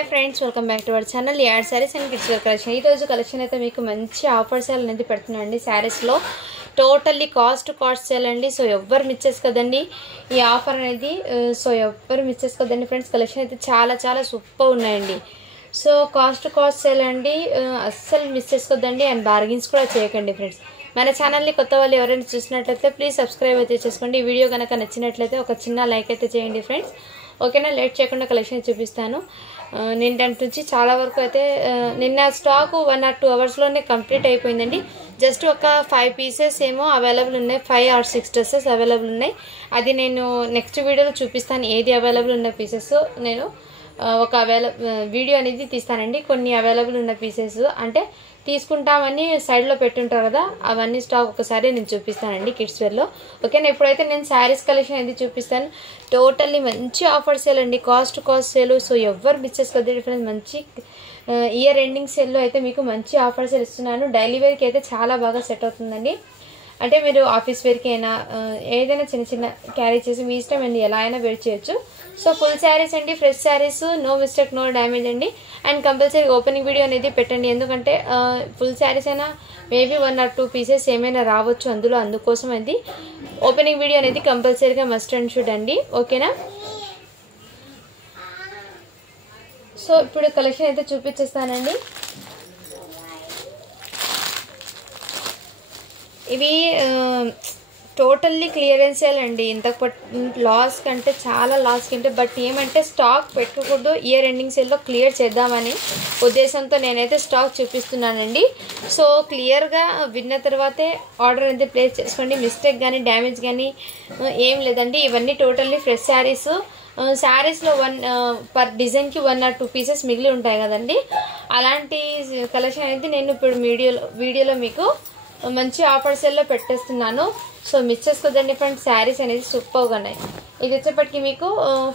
Hi friends, welcome back to our channel ad sarees and kids wear collection. ఈ రోజు collection అయితే మీకు మంచి ఆఫర్ సేల్ అనేది పెడుతున్నానండి. శారీస్లో టోటల్లీ కాస్ట్ సేల్ అండి. సో ఎవ్వరు మిస్ చేసుకోదండి ఈ ఆఫర్ అనేది. సో ఎవ్వరు మిస్ చేసుకోదండి ఫ్రెండ్స్. కలెక్షన్ అయితే చాలా చాలా సూపర్ ఉన్నాయండి. సో కాస్ట్ సేల్ అండి, అస్సలు మిస్ చేసుకోద్దండి. అండ్ బార్గెన్స్ కూడా చేయకండి ఫ్రెండ్స్. మన ఛానల్ని కొత్త వాళ్ళు ఎవరైనా చూసినట్లయితే ప్లీజ్ సబ్స్క్రైబ్ అయితే చేసుకోండి. ఈ వీడియో కనుక నచ్చినట్లయితే ఒక చిన్న లైక్ అయితే చేయండి ఫ్రెండ్స్. ఓకేనా, లేట్ చేయకుండా కలెక్షన్ చూపిస్తాను. నిన్నటి నుంచి చాలా వరకు అయితే నిన్న స్టాక్ 1 or 2 అవర్స్లోనే కంప్లీట్ అయిపోయిందండి. జస్ట్ ఒక 5 పీసెస్ ఏమో అవైలబుల్ ఉన్నాయి, 5 or 6 డ్రెస్సెస్ అవైలబుల్ ఉన్నాయి. అది నేను నెక్స్ట్ వీడియోలో చూపిస్తాను. ఏది అవైలబుల్ ఉన్న పీసెస్ నేను ఒక వీడియో అనేది తీస్తానండి. కొన్ని అవైలబుల్ ఉన్న పీసెస్ అంటే తీసుకుంటామని సైడ్లో పెట్టుంటారు కదా, అవన్నీ స్టాక్ ఒకసారి నేను చూపిస్తానండి కిడ్స్ వేర్లో. ఓకేనా, ఇప్పుడైతే నేను శారీస్ కలెక్షన్ అనేది చూపిస్తాను. టోటల్లీ మంచి ఆఫర్ సేల్ అండి, కాస్ట్ సేల్. సో ఎవరు మిస్ చేసుకోవద్దు ఫ్రెండ్స్. మంచి ఇయర్ ఎండింగ్ సేల్లో అయితే మీకు మంచి ఆఫర్ సేల్ ఇస్తున్నాను. డైలీ వేర్కి అయితే చాలా బాగా సెట్ అవుతుందండి. అంటే మీరు ఆఫీస్ వేర్కి అయినా ఏదైనా చిన్న చిన్న క్యారీ చేసి మీ ఇష్టం అండి, ఎలా అయినా వేర్ చేయొచ్చు. సో ఫుల్ శారీస్ అండి, fresh sarees, no mistake, no damage అండి. అండ్ కంపల్సరీ ఓపెనింగ్ వీడియో అనేది పెట్టండి, ఎందుకంటే ఫుల్ శారీస్ అయినా మేబీ 1 or 2 పీసెస్ ఏమైనా రావచ్చు అందుకోసం అది ఓపెనింగ్ వీడియో అనేది కంపల్సరీగా మస్ట్ అండ్ షుడ్ అండి. ఓకేనా, సో ఇప్పుడు కలెక్షన్ అయితే చూపించేస్తానండి. ఇవి టోటల్లీ క్లియరెన్స్ సేల్ అండి. ఇంతకు లాస్ కంటే చాలా లాస్ కంటే, బట్ ఏమంటే స్టాక్ పెట్టుకోకూడదు. ఇయర్ ఎండింగ్ సేల్లో క్లియర్ చేద్దామని ఉద్దేశంతో నేనైతే స్టాక్ చూపిస్తున్నానండి. సో క్లియర్గా విన్న తర్వాతే ఆర్డర్ అయితే ప్లేస్ చేసుకోండి. మిస్టేక్ కానీ డ్యామేజ్ కానీ ఏం లేదండి. ఇవన్నీ టోటల్లీ ఫ్రెష్ శారీస్. శారీస్లో పర్ డిజైన్కి 1 or 2 పీసెస్ మిగిలి ఉంటాయి కదండి. అలాంటి కలెక్షన్ అనేది నేను ఇప్పుడు వీడియోలో మీకు మంచి ఆఫర్ సేల్లో పెట్టేస్తున్నాను. సో మిస్ చేసుకోదండి ఫ్రెండ్స్. శారీస్ అనేది సూపర్గా ఉన్నాయి. ఇది వచ్చేప్పటికి మీకు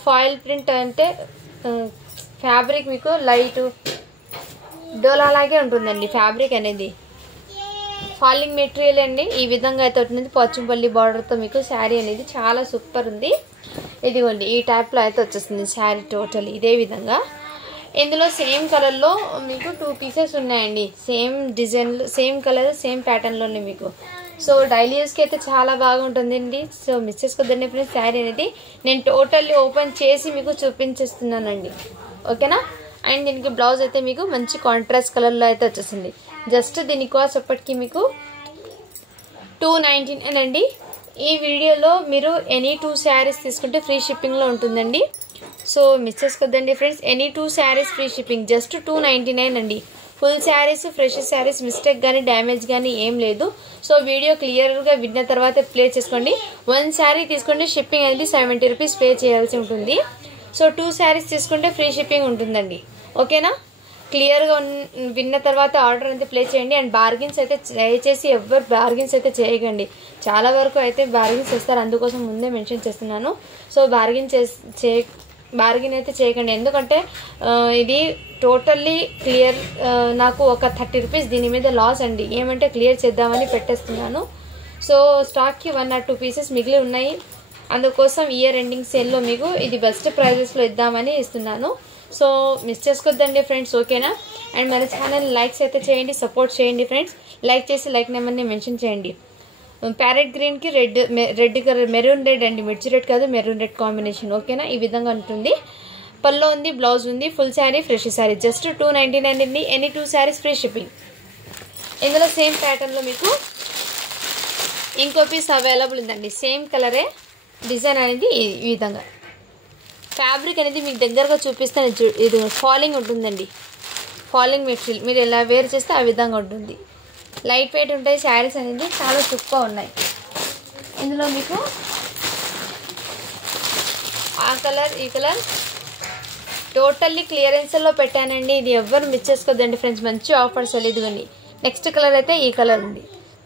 ఫాయిల్ ప్రింట్ అంటే ఫ్యాబ్రిక్ మీకు లైట్ డోలా లాగే ఉంటుందండి. ఫ్యాబ్రిక్ అనేది ఫాలింగ్ మెటీరియల్ అండి. ఈ విధంగా అయితే ఉంటుంది. పోచంపల్లి బార్డర్తో మీకు శారీ అనేది చాలా సూపర్ ఉంది. ఇదిగోండి ఈ టైప్లో అయితే వచ్చేస్తుంది శారీ టోటల్ ఇదే విధంగా. ఇందులో సేమ్ కలర్లో మీకు 2 పీసెస్ ఉన్నాయండి. సేమ్ డిజైన్లో, సేమ్ కలర్, సేమ్ ప్యాటర్న్లోనే మీకు. సో డైలీ యూస్కి అయితే చాలా బాగుంటుందండి. సో మిస్ చేసుకోద్దండి ఫ్రెండ్స్. శారీ అనేది నేను టోటల్లీ ఓపెన్ చేసి మీకు చూపించేస్తున్నానండి. ఓకేనా, అండ్ దీనికి బ్లౌజ్ అయితే మీకు మంచి కాంట్రాస్ట్ కలర్లో అయితే వచ్చేసింది. జస్ట్ దీని కాస్ట్ ఎప్పటికీ మీకు 299 అండి. ఈ వీడియోలో మీరు ఎనీ 2 శారీస్ తీసుకుంటే ఫ్రీ షిప్పింగ్లో ఉంటుందండి. సో మిస్ చేసుకోద్దండి friends. Any 2 saris free shipping, just 299 అండి. Full saris, fresh saris, mistake కానీ డ్యామేజ్ కానీ ఏం లేదు. సో వీడియో క్లియర్గా విన్న తర్వాత ప్లే చేసుకోండి. 1 శారీ తీసుకుంటే షిప్పింగ్ అనేది 70 రూపీస్ పే చేయాల్సి ఉంటుంది. సో 2 శారీస్ తీసుకుంటే ఫ్రీ షిప్పింగ్ ఉంటుందండి. ఓకేనా, క్లియర్గా విన్న తర్వాత ఆర్డర్ అయితే ప్లేస్ చేయండి. అండ్ బార్గెన్స్ అయితే దయచేసి ఎవ్వరు బార్గెన్స్ అయితే చేయకండి. చాలా వరకు అయితే బార్గెన్స్ చేస్తారు, అందుకోసం ముందే మెన్షన్ చేస్తున్నాను. సో బార్గెన్ అయితే చేయకండి, ఎందుకంటే ఇది టోటల్లీ క్లియర్. నాకు ఒక 30 రూపీస్ దీని మీద లాస్ అండి. ఏమంటే క్లియర్ చేద్దామని పెట్టేస్తున్నాను. సో స్టాక్కి 1 or 2 పీసెస్ మిగిలి ఉన్నాయి, అందుకోసం ఇయర్ ఎండింగ్ సేల్లో మీకు ఇది బెస్ట్ ప్రైజెస్లో ఇద్దామని ఇస్తున్నాను. సో మిస్ చేసుకోద్దండి ఫ్రెండ్స్. ఓకేనా, అండ్ మన ఛానల్ లైక్స్ అయితే చేయండి, సపోర్ట్ చేయండి ఫ్రెండ్స్. లైక్ చేసి లైక్ నెంబర్ని మెన్షన్ చేయండి. ప్యారెట్ గ్రీన్కి రెడ్ కలర్, మెరూన్ రెడ్ అండి, మిర్చి రెడ్ కాదు, మెరూన్ రెడ్ కాంబినేషన్. ఓకేనా, ఈ విధంగా ఉంటుంది. పల్లో ఉంది, బ్లౌజ్ ఉంది, full sari, fresh sari, just 299 అండి. Any 2 saris free shipping. ఇందులో సేమ్ ప్యాటర్న్లో మీకు ఇంకో పీస్ అవైలబుల్ ఉందండి. సేమ్ కలరే, డిజైన్ అనేది ఈ విధంగా. ఫ్యాబ్రిక్ అనేది మీకు దగ్గరగా చూపిస్తాను. ఇది ఫాలింగ్ ఉంటుందండి, ఫాలింగ్ మెటీరియల్. మీరు ఎలా వేర్ చేస్తే ఆ విధంగా ఉంటుంది. లైట్ వెయిట్ ఉంటాయి శారీస్ అనేది, చాలా సూపర్ ఉన్నాయి. ఇందులో మీకు ఆ కలర్, ఈ కలర్ టోటల్లీ క్లియరెన్స్లో పెట్టానండి. ఇది ఎవ్వరు మిస్ చేసుకోద్దండి ఫ్రెండ్స్. మంచి ఆఫర్స్ అది. ఇదిగోండి నెక్స్ట్ కలర్ అయితే ఈ కలర్ ఉంది.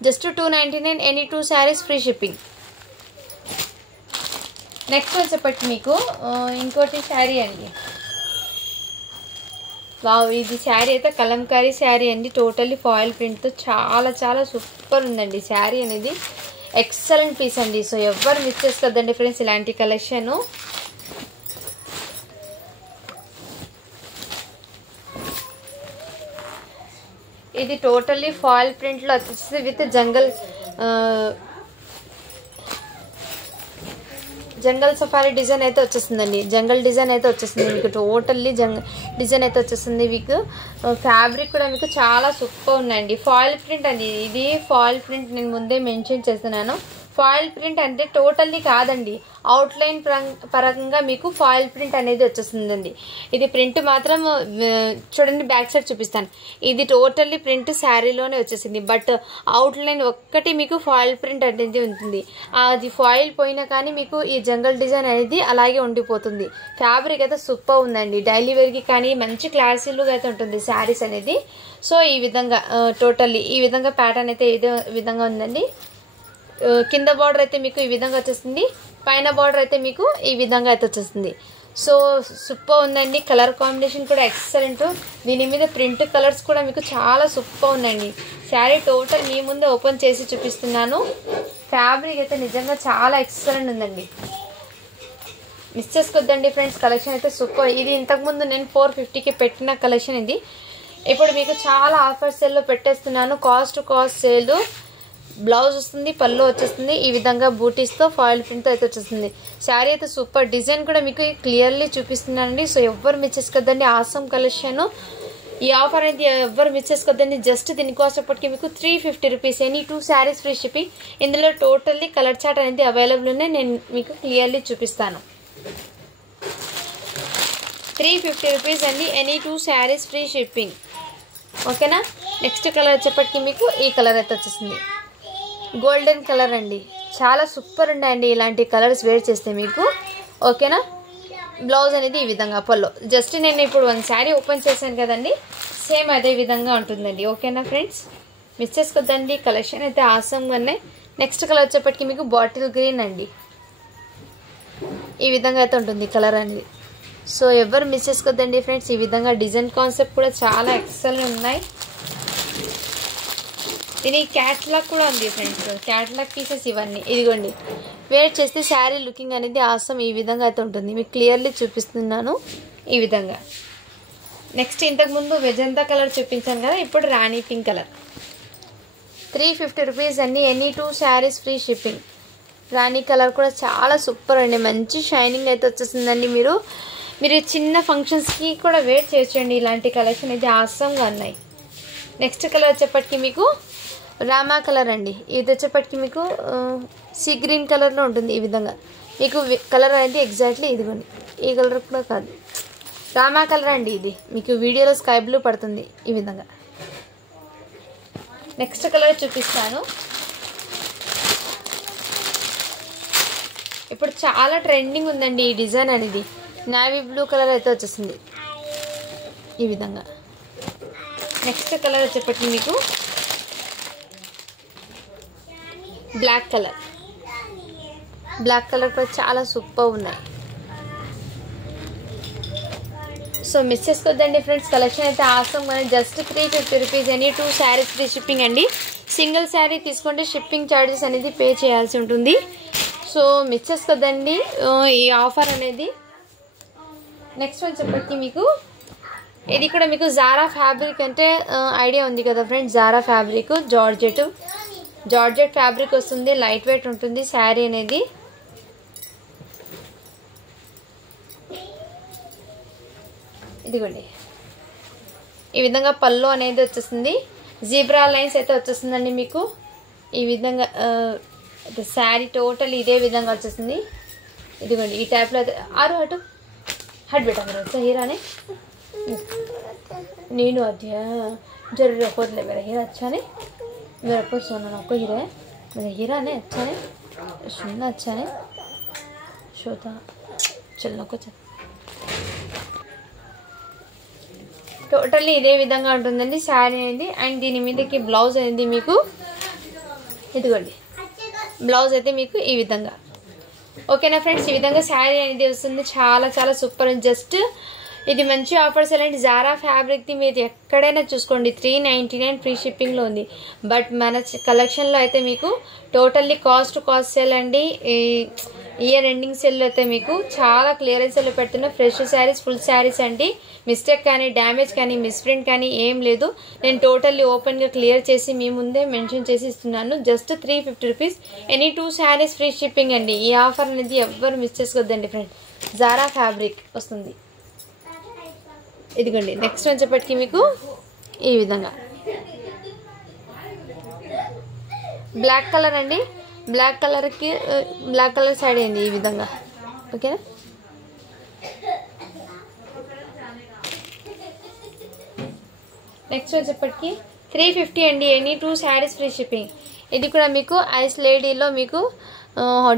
Just 299, any 2 saris free shipping. Next వచ్చేప్పటి మీకు ఇంకోటి శారీ అండి. వావ్, ఇది శారీ అయితే కలంకారీ శారీ అండి. టోటల్లీ ఫాయిల్ ప్రింట్తో చాలా చాలా సూపర్ ఉందండి శారీ అనేది. ఎక్సలెంట్ పీస్ అండి. సో ఎవ్వరు మిస్ చేసుకోద్దండి ఫ్రెండ్స్ ఇలాంటి కలెక్షన్. ఇది టోటల్లీ ఫాయిల్ ప్రింట్లో వచ్చేసి విత్ జంగల్ సఫారీ డిజైన్ అయితే వచ్చేస్తుందండి. జంగల్ డిజైన్ అయితే వచ్చేస్తుంది మీకు. టోటల్లీ డిజైన్ అయితే వచ్చేస్తుంది మీకు. ఫ్యాబ్రిక్ కూడా మీకు చాలా సూపర్ ఉందండి. ఫాయిల్ ప్రింట్ అండి ఇది. ఫాయిల్ ప్రింట్ నేను ముందే మెన్షన్ చేస్తున్నాను. ఫాయిల్ ప్రింట్ అంటే టోటల్లీ కాదండి, అవుట్లైన్ పరంగా మీకు ఫాయిల్ ప్రింట్ అనేది వచ్చేస్తుందండి. ఇది ప్రింట్ మాత్రం చూడండి, బ్యాక్ సైడ్ చూపిస్తాను. ఇది టోటల్లీ ప్రింట్ శారీలోనే వచ్చేసింది. బట్ అవుట్లైన్ ఒక్కటి మీకు ఫాయిల్ ప్రింట్ అనేది ఉంటుంది. అది ఫాయిల్ పోయినా కానీ మీకు ఈ జంగల్ డిజైన్ అనేది అలాగే ఉండిపోతుంది. ఫ్యాబ్రిక్ అయితే సూపర్ ఉందండి. డైలీ వేర్కి కానీ మంచి క్లాసీ లుక్ అయితే ఉంటుంది శారీస్ అనేది. సో ఈ విధంగా టోటల్లీ ఈ విధంగా ప్యాటర్న్ అయితే ఇదే విధంగా ఉందండి. కింద బార్డర్ అయితే మీకు ఈ విధంగా వచ్చేస్తుంది, పైన బార్డర్ అయితే మీకు ఈ విధంగా అయితే వచ్చేస్తుంది. సో సూపర్ ఉందండి. కలర్ కాంబినేషన్ కూడా ఎక్సలెంట్. దీని మీద ప్రింట్ కలర్స్ కూడా మీకు చాలా సూపర్ ఉందండి. శారీ టోటల్ మీ ముందే ఓపెన్ చేసి చూపిస్తున్నాను. ఫ్యాబ్రిక్ అయితే నిజంగా చాలా ఎక్సలెంట్ ఉందండి. మిస్ చేసుకోద్దండి ఫ్రెండ్స్. కలెక్షన్ అయితే సూపర్. ఇది ఇంతకుముందు నేను 450కి పెట్టిన కలెక్షన్ ఇది. ఇప్పుడు మీకు చాలా ఆఫర్ సేల్లో పెట్టేస్తున్నాను. Cost sale. బ్లౌజ్ వస్తుంది, పళ్ళు వచ్చేస్తుంది ఈ విధంగా బూటీస్తో ఫాయిల్ ప్రింట్తో అయితే వచ్చేస్తుంది. శారీ అయితే సూపర్. డిజైన్ కూడా మీకు క్లియర్లీ చూపిస్తున్నానండి. సో ఎవ్వరు మిస్ చేసుకోద్దండి. Awesome collection. ఈ ఆఫర్ అనేది ఎవ్వరు మిస్ చేసుకోద్దండి. జస్ట్ దీనికోసప్పటికి మీకు 350 rupees. Any 2 saris free shipping. ఇందులో టోటల్లీ కలర్ చార్ట్ అనేది అవైలబుల్ ఉన్నాయి. నేను మీకు క్లియర్లీ చూపిస్తాను. 350 రూపీస్ అండి. Any 2 saris free shipping. ఓకేనా. నెక్స్ట్ కలర్ వచ్చేప్పటికి మీకు ఈ కలర్ అయితే వచ్చేస్తుంది. గోల్డెన్ కలర్ అండి. చాలా సూపర్ ఉన్నాయండి ఇలాంటి కలర్స్ వేర్ చేస్తే మీకు. ఓకేనా. బ్లౌజ్ అనేది ఈ విధంగా పళ్ళు. జస్ట్ నేను ఇప్పుడు 1 శారీ ఓపెన్ చేశాను కదండి, సేమ్ అదే విధంగా ఉంటుందండి. ఓకేనా ఫ్రెండ్స్, మిస్ చేసుకోద్దండి. కలెక్షన్ అయితే ఆసమ్గా ఉన్నాయి. నెక్స్ట్ కలర్ వచ్చేప్పటికి మీకు బాటిల్ గ్రీన్ అండి. ఈ విధంగా అయితే ఉంటుంది కలర్ అండి. సో ఎవరు మిస్ చేసుకోద్దండి ఫ్రెండ్స్. ఈ విధంగా డిజైన్ కాన్సెప్ట్ కూడా చాలా ఎక్సలెంట్ ఉన్నాయి. దీని క్యాట్లాగ్ కూడా ఉంది ఫ్రెండ్స్. క్యాట్లాగ్ పీసెస్ ఇవన్నీ. ఇదిగోండి, వేర్ చేస్తే శారీ లుకింగ్ అనేది ఆసమ్ ఈ విధంగా అయితే ఉంటుంది. మీకు క్లియర్లీ చూపిస్తున్నాను ఈ విధంగా. నెక్స్ట్ ఇంతకుముందు వెజంతా కలర్ చూపించాను కదా, ఇప్పుడు రాణి పింక్ కలర్. 350 రూపీస్ అండి. Any 2 saris free shipping. రాణి కలర్ కూడా చాలా సూపర్ అండి. మంచి షైనింగ్ అయితే వచ్చేసిందండి. మీరు చిన్న ఫంక్షన్స్కి కూడా వేర్ చేయొచ్చండి. ఇలాంటి కలెక్షన్ అయితే ఆసమ్గా ఉన్నాయి. నెక్స్ట్ కలర్ వచ్చేప్పటికి మీకు రామా కలర్ అండి. ఇది వచ్చేప్పటికి మీకు సీ గ్రీన్ కలర్లో ఉంటుంది. ఈ విధంగా మీకు కలర్ అనేది ఎగ్జాక్ట్లీ ఇదిగోండి. ఈ కలర్ కూడా కాదు, రామా కలర్ అండి. ఇది మీకు వీడియోలో స్కై బ్లూ పడుతుంది ఈ విధంగా. నెక్స్ట్ కలర్ చూపిస్తాను. ఇప్పుడు చాలా ట్రెండింగ్ ఉందండి ఈ డిజైన్ అనేది. నేవీ బ్లూ కలర్ అయితే వచ్చేసింది ఈ విధంగా. నెక్స్ట్ కలర్ వచ్చేప్పటికి మీకు బ్లాక్ కలర్. బ్లాక్ కలర్ కూడా చాలా సూపర్ ఉన్నాయి. సో మిస్ చేసుకోద్దండి ఫ్రెండ్స్. కలెక్షన్ అయితే awesome. Just 350 rupees. Any 2 saris free shipping అండి. సింగిల్ శారీ తీసుకుంటే షిప్పింగ్ ఛార్జెస్ అనేది పే చేయాల్సి ఉంటుంది. సో మిస్ చేసుకోద్దండి ఈ ఆఫర్ అనేది. నెక్స్ట్ వచ్చేప్పటికి మీకు ఇది కూడా మీకు జారా ఫ్యాబ్రిక్ అంటే ఐడియా ఉంది కదా friends. Zara fabric georgette fabric వస్తుంది. లైట్ వెయిట్ ఉంటుంది శారీ అనేది. ఇదిగోండి ఈ విధంగా పళ్ళు అనేది వచ్చేస్తుంది. జీబ్రా లైన్స్ అయితే వచ్చేస్తుందండి మీకు ఈ విధంగా. శారీ టోటల్ ఇదే విధంగా వచ్చేస్తుంది. ఇదిగోండి ఈ టైప్లో అయితే. అటు హట్ బేటా मेरा हीरा ने नीनू अध्या जरूर खोद ले. मेरा हीरा अच्छा ने. मेरा पर सोना ना को हीरा है. मेरा हीरा ने अच्छा ने. सोना अच्छा ने. शोता चलना को चल. టోటల్లీ ఇదే విధంగా ఉంటుందండి శారీ అనేది. అండ్ దీని మీదకి బ్లౌజ్ అనేది మీకు ఇదిగోండి. బ్లౌజ్ అయితే మీకు ఈ విధంగా. ఓకేనా ఫ్రెండ్స్, ఈ విధంగా శారీ అనేది వస్తుంది. చాలా చాలా సూపర్. జస్ట్ ఇది మంచి ఆఫర్ సేల్ అండి. జారా ఫ్యాబ్రిక్ది మీరు ఎక్కడైనా చూసుకోండి 399 ఫ్రీ షిప్పింగ్లో ఉంది. బట్ మన కలెక్షన్లో అయితే మీకు టోటల్లీ కాస్ట్ సేల్ అండి. ఇయర్ ఎండింగ్ సెల్ అయితే మీకు చాలా క్లియరెన్స్ సెల్ పెడుతున్న ఫ్రెష్ శారీస్, ఫుల్ శారీస్ అండి. మిస్టేక్ కానీ, డ్యామేజ్ కానీ, మిస్ప్రింట్ కానీ ఏం లేదు. నేను టోటల్లీ ఓపెన్గా క్లియర్ చేసి మీ ముందే మెన్షన్ చేసి ఇస్తున్నాను. Just 350 rupees, any 2 saris free shipping అండి. ఈ ఆఫర్ అనేది ఎవ్వరు మిస్ చేసుకోవద్దండి ఫ్రెండ్. జారా ఫ్యాబ్రిక్ వస్తుంది. ఇదిగోండి నెక్స్ట్ వచ్చేప్పటికి మీకు ఈ విధంగా బ్లాక్ కలర్ అండి. బ్లాక్ కలర్కి బ్లాక్ కలర్ సైడ్ అయింది ఈ విధంగా. ఓకేనా, నెక్స్ట్ వచ్చేప్పటికి 350 అండి. Any 2 saris free shipping. ఇది కూడా మీకు ఐస్ లేడీలో మీకు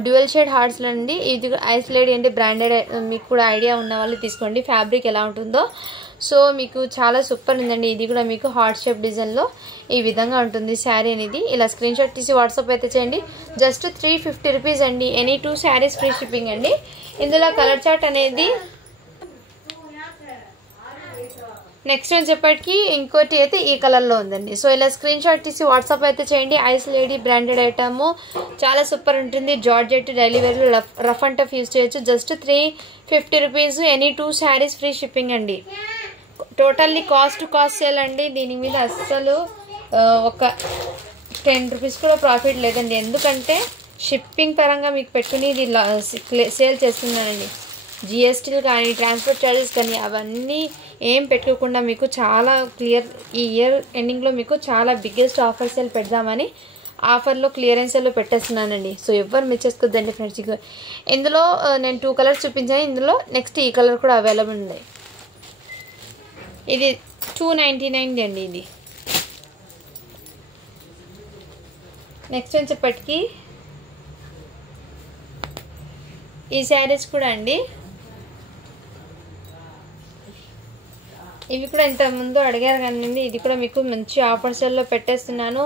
డ్యూయల్ షేడ్ హార్ట్స్లో అండి. ఇది ఐస్ లేడీ అంటే బ్రాండెడ్, మీకు కూడా ఐడియా ఉన్న వాళ్ళు తీసుకోండి ఫ్యాబ్రిక్ ఎలా ఉంటుందో. సో మీకు చాలా సూపర్ ఉందండి. ఇది కూడా మీకు హార్ట్ షేప్ డిజైన్లో ఈ విధంగా ఉంటుంది శారీ అనేది. ఇలా స్క్రీన్ షాట్ తీసి వాట్సాప్ అయితే చేయండి. జస్ట్ 350 రూపీస్ అండి. ఎనీ 2 శారీస్ ఫ్రీ షిప్పింగ్ అండి. ఇందులో కలర్ చార్ట్ అనేది నెక్స్ట్ వచ్చేప్పటికి ఇంకోటి అయితే ఈ కలర్లో ఉందండి. సో ఇలా స్క్రీన్ షాట్ తీసి వాట్సాప్ అయితే చేయండి. ఐస్ లేడీ బ్రాండెడ్ ఐటమ్ చాలా సూపర్ ఉంటుంది. జార్జెట్ డైలీ వేర్లో రఫ్ అండ్ టఫ్ యూజ్ చేయొచ్చు. Just 350 rupees, any 2 saris free shipping అండి. టోటల్లీ కాస్ట్ సేల్ అండి. దీని మీద అస్సలు ఒక 10 రూపీస్ కూడా ప్రాఫిట్ లేదండి. ఎందుకంటే షిప్పింగ్ పరంగా మీకు పెట్టుకుని ఇది సేల్ చేస్తున్నానండి. జిఎస్టీలు కానీ, ట్రాన్స్పోర్ట్ ఛార్జెస్ కానీ అవన్నీ ఏం పెట్టుకోకుండా మీకు చాలా క్లియర్ ఈ ఇయర్ ఎండింగ్లో మీకు చాలా బిగ్గెస్ట్ ఆఫర్ సేల్ పెడదామని ఆఫర్లో క్లియరెన్స్లో పెట్టేస్తున్నానండి. సో ఎవరు మిస్ చేసుకోవద్దండి ఫ్రెండ్స్. ఇందులో నేను 2 కలర్స్ చూపించాను. ఇందులో నెక్స్ట్ ఈ కలర్ కూడా అవైలబుల్ ఉంది. ఇది 299 అండి. ఇది నెక్స్ట్ వచ్చేప్పటికి ఈ శారీస్ కూడా అండి. ఇవి కూడా ఇంత ముందు అడిగారు కానీ ఇది కూడా మీకు మంచి ఆఫర్ సేల్లో పెట్టేస్తున్నాను.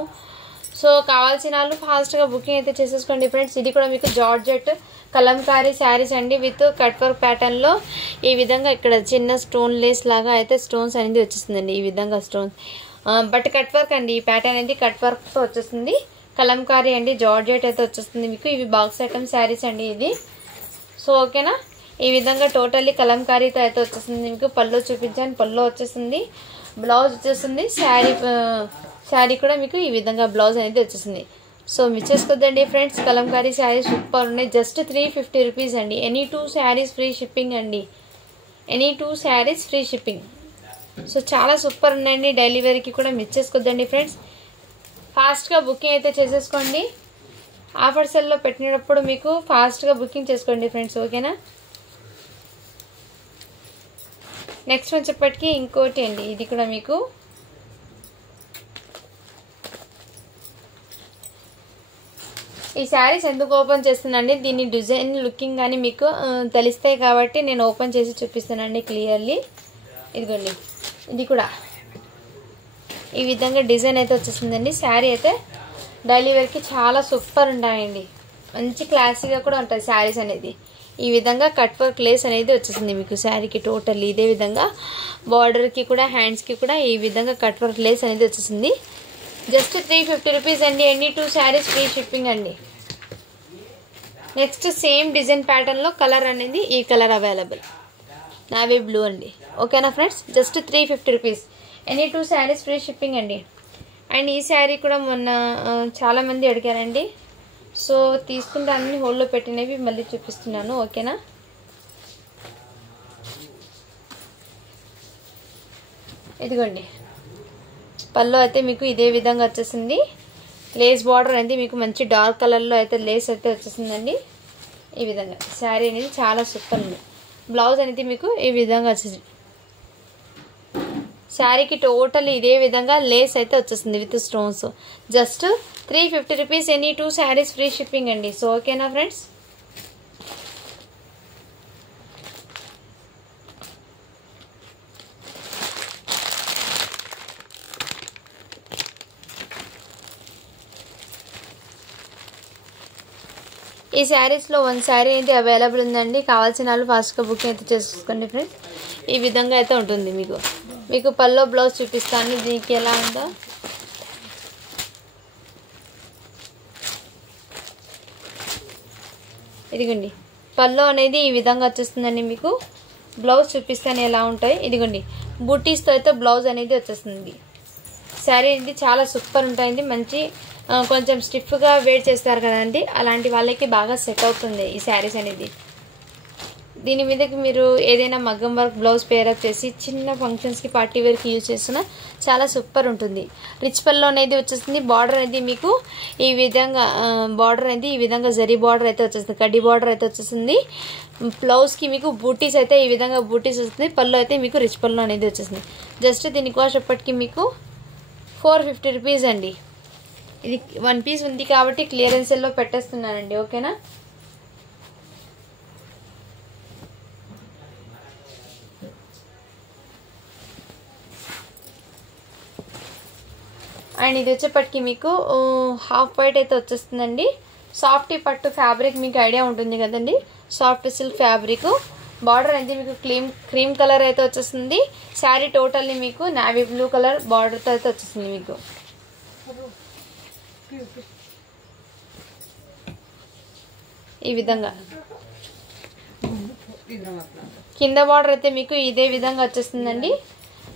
సో కావాల్సిన వాళ్ళు ఫాస్ట్గా బుకింగ్ అయితే చేసేసుకోండి ఫ్రెండ్స్. ఇది కూడా మీకు జార్జెట్ కలంకారీ శారీస్ అండి విత్ కట్ వర్క్ ప్యాటర్న్లో ఈ విధంగా ఇక్కడ చిన్న స్టోన్ లేస్ లాగా అయితే స్టోన్స్ అనేది వచ్చేస్తుందండి. ఈ విధంగా స్టోన్స్ బట్ కట్ వర్క్ అండి. ఈ ప్యాటర్న్ అనేది కట్ వర్క్తో వచ్చేస్తుంది. కలంకారీ అండి, జార్జెట్ అయితే వచ్చేస్తుంది మీకు. ఇవి బాక్స్ ఐటమ్ శారీస్ అండి ఇది. సో ఓకేనా, ఈ విధంగా టోటల్లీ కలంకారీతో అయితే వచ్చేస్తుంది మీకు. పళ్ళు చూపించాను, పళ్ళు వచ్చేస్తుంది, బ్లౌజ్ వచ్చేస్తుంది. శారీ కూడా మీకు ఈ విధంగా బ్లౌజ్ అనేది వచ్చేస్తుంది. సో మిస్ చేసుకోద్దండి ఫ్రెండ్స్. కలంకారీ శారీస్ సూపర్ ఉన్నాయి. జస్ట్ 350 రూపీస్ అండి. ఎనీ 2 శారీస్ ఫ్రీ షిప్పింగ్ అండి. Any 2 saris free shipping. So చాలా సూపర్ ఉన్నాయండి. డైలీ వేర్కి కూడా మిస్ చేసుకోద్దండి ఫ్రెండ్స్. ఫాస్ట్గా బుకింగ్ అయితే చేసేసుకోండి. ఆఫర్ సెల్లో పెట్టినప్పుడు మీకు ఫాస్ట్గా బుకింగ్ చేసుకోండి ఫ్రెండ్స్. ఓకేనా, నెక్స్ట్ వచ్చేప్పటికి ఇంకోటి అండి. ఇది కూడా మీకు ఈ శారీస్ ఎందుకు ఓపెన్ చేస్తున్నానండి, దీని డిజైన్ లుకింగ్ కానీ మీకు తెలుస్తాయి కాబట్టి నేను ఓపెన్ చేసి చూపిస్తానండి క్లియర్లీ. ఇదిగోండి, ఇది కూడా ఈ విధంగా డిజైన్ అయితే వచ్చేసిందండి. శారీ అయితే డైలీ వేర్కి చాలా సూపర్ ఉంటాయండి. మంచి క్లాసీగా కూడా ఉంటుంది శారీస్ అనేది. ఈ విధంగా కట్ వర్క్ లేస్ అనేది వచ్చేసింది మీకు శారీకి టోటల్లీ. ఇదే విధంగా బార్డర్కి కూడా, హ్యాండ్స్కి కూడా ఈ విధంగా కట్ వర్క్ లేస్ అనేది వచ్చేసింది. జస్ట్ 350 రూపీస్ అండి. ఎనీ 2 శారీస్ ఫ్రీ షిప్పింగ్ అండి. నెక్స్ట్ సేమ్ డిజైన్ ప్యాటర్న్లో కలర్ అనేది ఈ కలర్ అవైలబుల్, నావీ బ్లూ అండి. ఓకేనా friends, just 350 rupees. Any 2 saris free shipping అండి. అండ్ ఈ శారీ కూడా మొన్న చాలామంది అడిగారండి. సో తీసుకుంటానని హోల్డ్లో పెట్టినవి మళ్ళీ చూపిస్తున్నాను. ఓకేనా, ఇదిగోండి పళ్ళు అయితే మీకు ఇదే విధంగా వచ్చేసింది. లేస్ బార్డర్ అనేది మీకు మంచి డార్క్ కలర్లో అయితే లేస్ అయితే వచ్చేసిందండి. ఈ విధంగా శారీ అనేది చాలా సూపర్ ఉంది. బ్లౌజ్ అనేది మీకు ఈ విధంగా వచ్చేసింది. శారీకి టోటల్ ఇదే విధంగా లేస్ అయితే వచ్చేస్తుంది with stones. Just 350 rupees. Any 2 saris free shipping అండి. సో ఓకేనా ఫ్రెండ్స్, ఈ శారీస్లో 1 శారీ అయితే అవైలబుల్ ఉందండి. కావాల్సిన వాళ్ళు ఫాస్ట్గా బుకింగ్ అయితే చేసుకోండి ఫ్రెండ్స్. ఈ విధంగా అయితే ఉంటుంది మీకు పల్లో బ్లౌజ్ చూపిస్తాను దీనికి ఎలా ఉందో. ఇదిగోండి పల్లో అనేది ఈ విధంగా వచ్చేస్తుందండి. మీకు బ్లౌజ్ చూపిస్తాను ఎలా ఉంటాయి. ఇదిగోండి బూటీస్తో అయితే బ్లౌజ్ అనేది వచ్చేస్తుంది. శారీ ఇది చాలా సూపర్ ఉంటాయండి. మంచి కొంచెం స్టిఫ్గా వేర్ చేస్తారు కదండి, అలాంటి వాళ్ళకి బాగా సెట్ అవుతుంది ఈ శారీస్ అనేది. దీని మీదకి మీరు ఏదైనా మగ్గం వర్క్ బ్లౌజ్ పేరప్ చేసి చిన్న ఫంక్షన్స్కి పార్టీ వేర్కి యూజ్ చేస్తున్నా చాలా సూపర్ ఉంటుంది. రిచ్ పల్లో అనేది వచ్చేస్తుంది. బార్డర్ అనేది మీకు ఈ విధంగా బార్డర్ అనేది ఈ విధంగా జరీ బార్డర్ అయితే వచ్చేస్తుంది, కడ్డీ బార్డర్ అయితే వచ్చేస్తుంది. బ్లౌజ్కి మీకు బూటీస్ అయితే ఈ విధంగా బూటీస్ వస్తుంది. పళ్ళు అయితే మీకు రిచ్ పల్లో అనేది వచ్చేస్తుంది. జస్ట్ దీని కాస్ట్ ఎప్పటికీ మీకు 450 రూపీస్ అండి. ఇది 1 పీస్ ఉంది కాబట్టి క్లియరెన్స్లో పెట్టేస్తున్నానండి. ఓకేనా. అండ్ ఇది వచ్చేప్పటికి మీకు హాఫ్ వైట్ అయితే వచ్చేస్తుందండి. సాఫ్ట్ పట్టు ఫ్యాబ్రిక్ మీకు ఐడియా ఉంటుంది కదండి, సాఫ్ట్ సిల్క్ ఫ్యాబ్రిక్. బార్డర్ అనేది మీకు క్రీమ్ కలర్ అయితే వచ్చేస్తుంది. శారీ టోటల్లీ మీకు నావీ బ్లూ కలర్ బార్డర్తో అయితే వచ్చేస్తుంది. మీకు ఈ విధంగా కింద బార్డర్ అయితే మీకు ఇదే విధంగా వచ్చేస్తుందండి.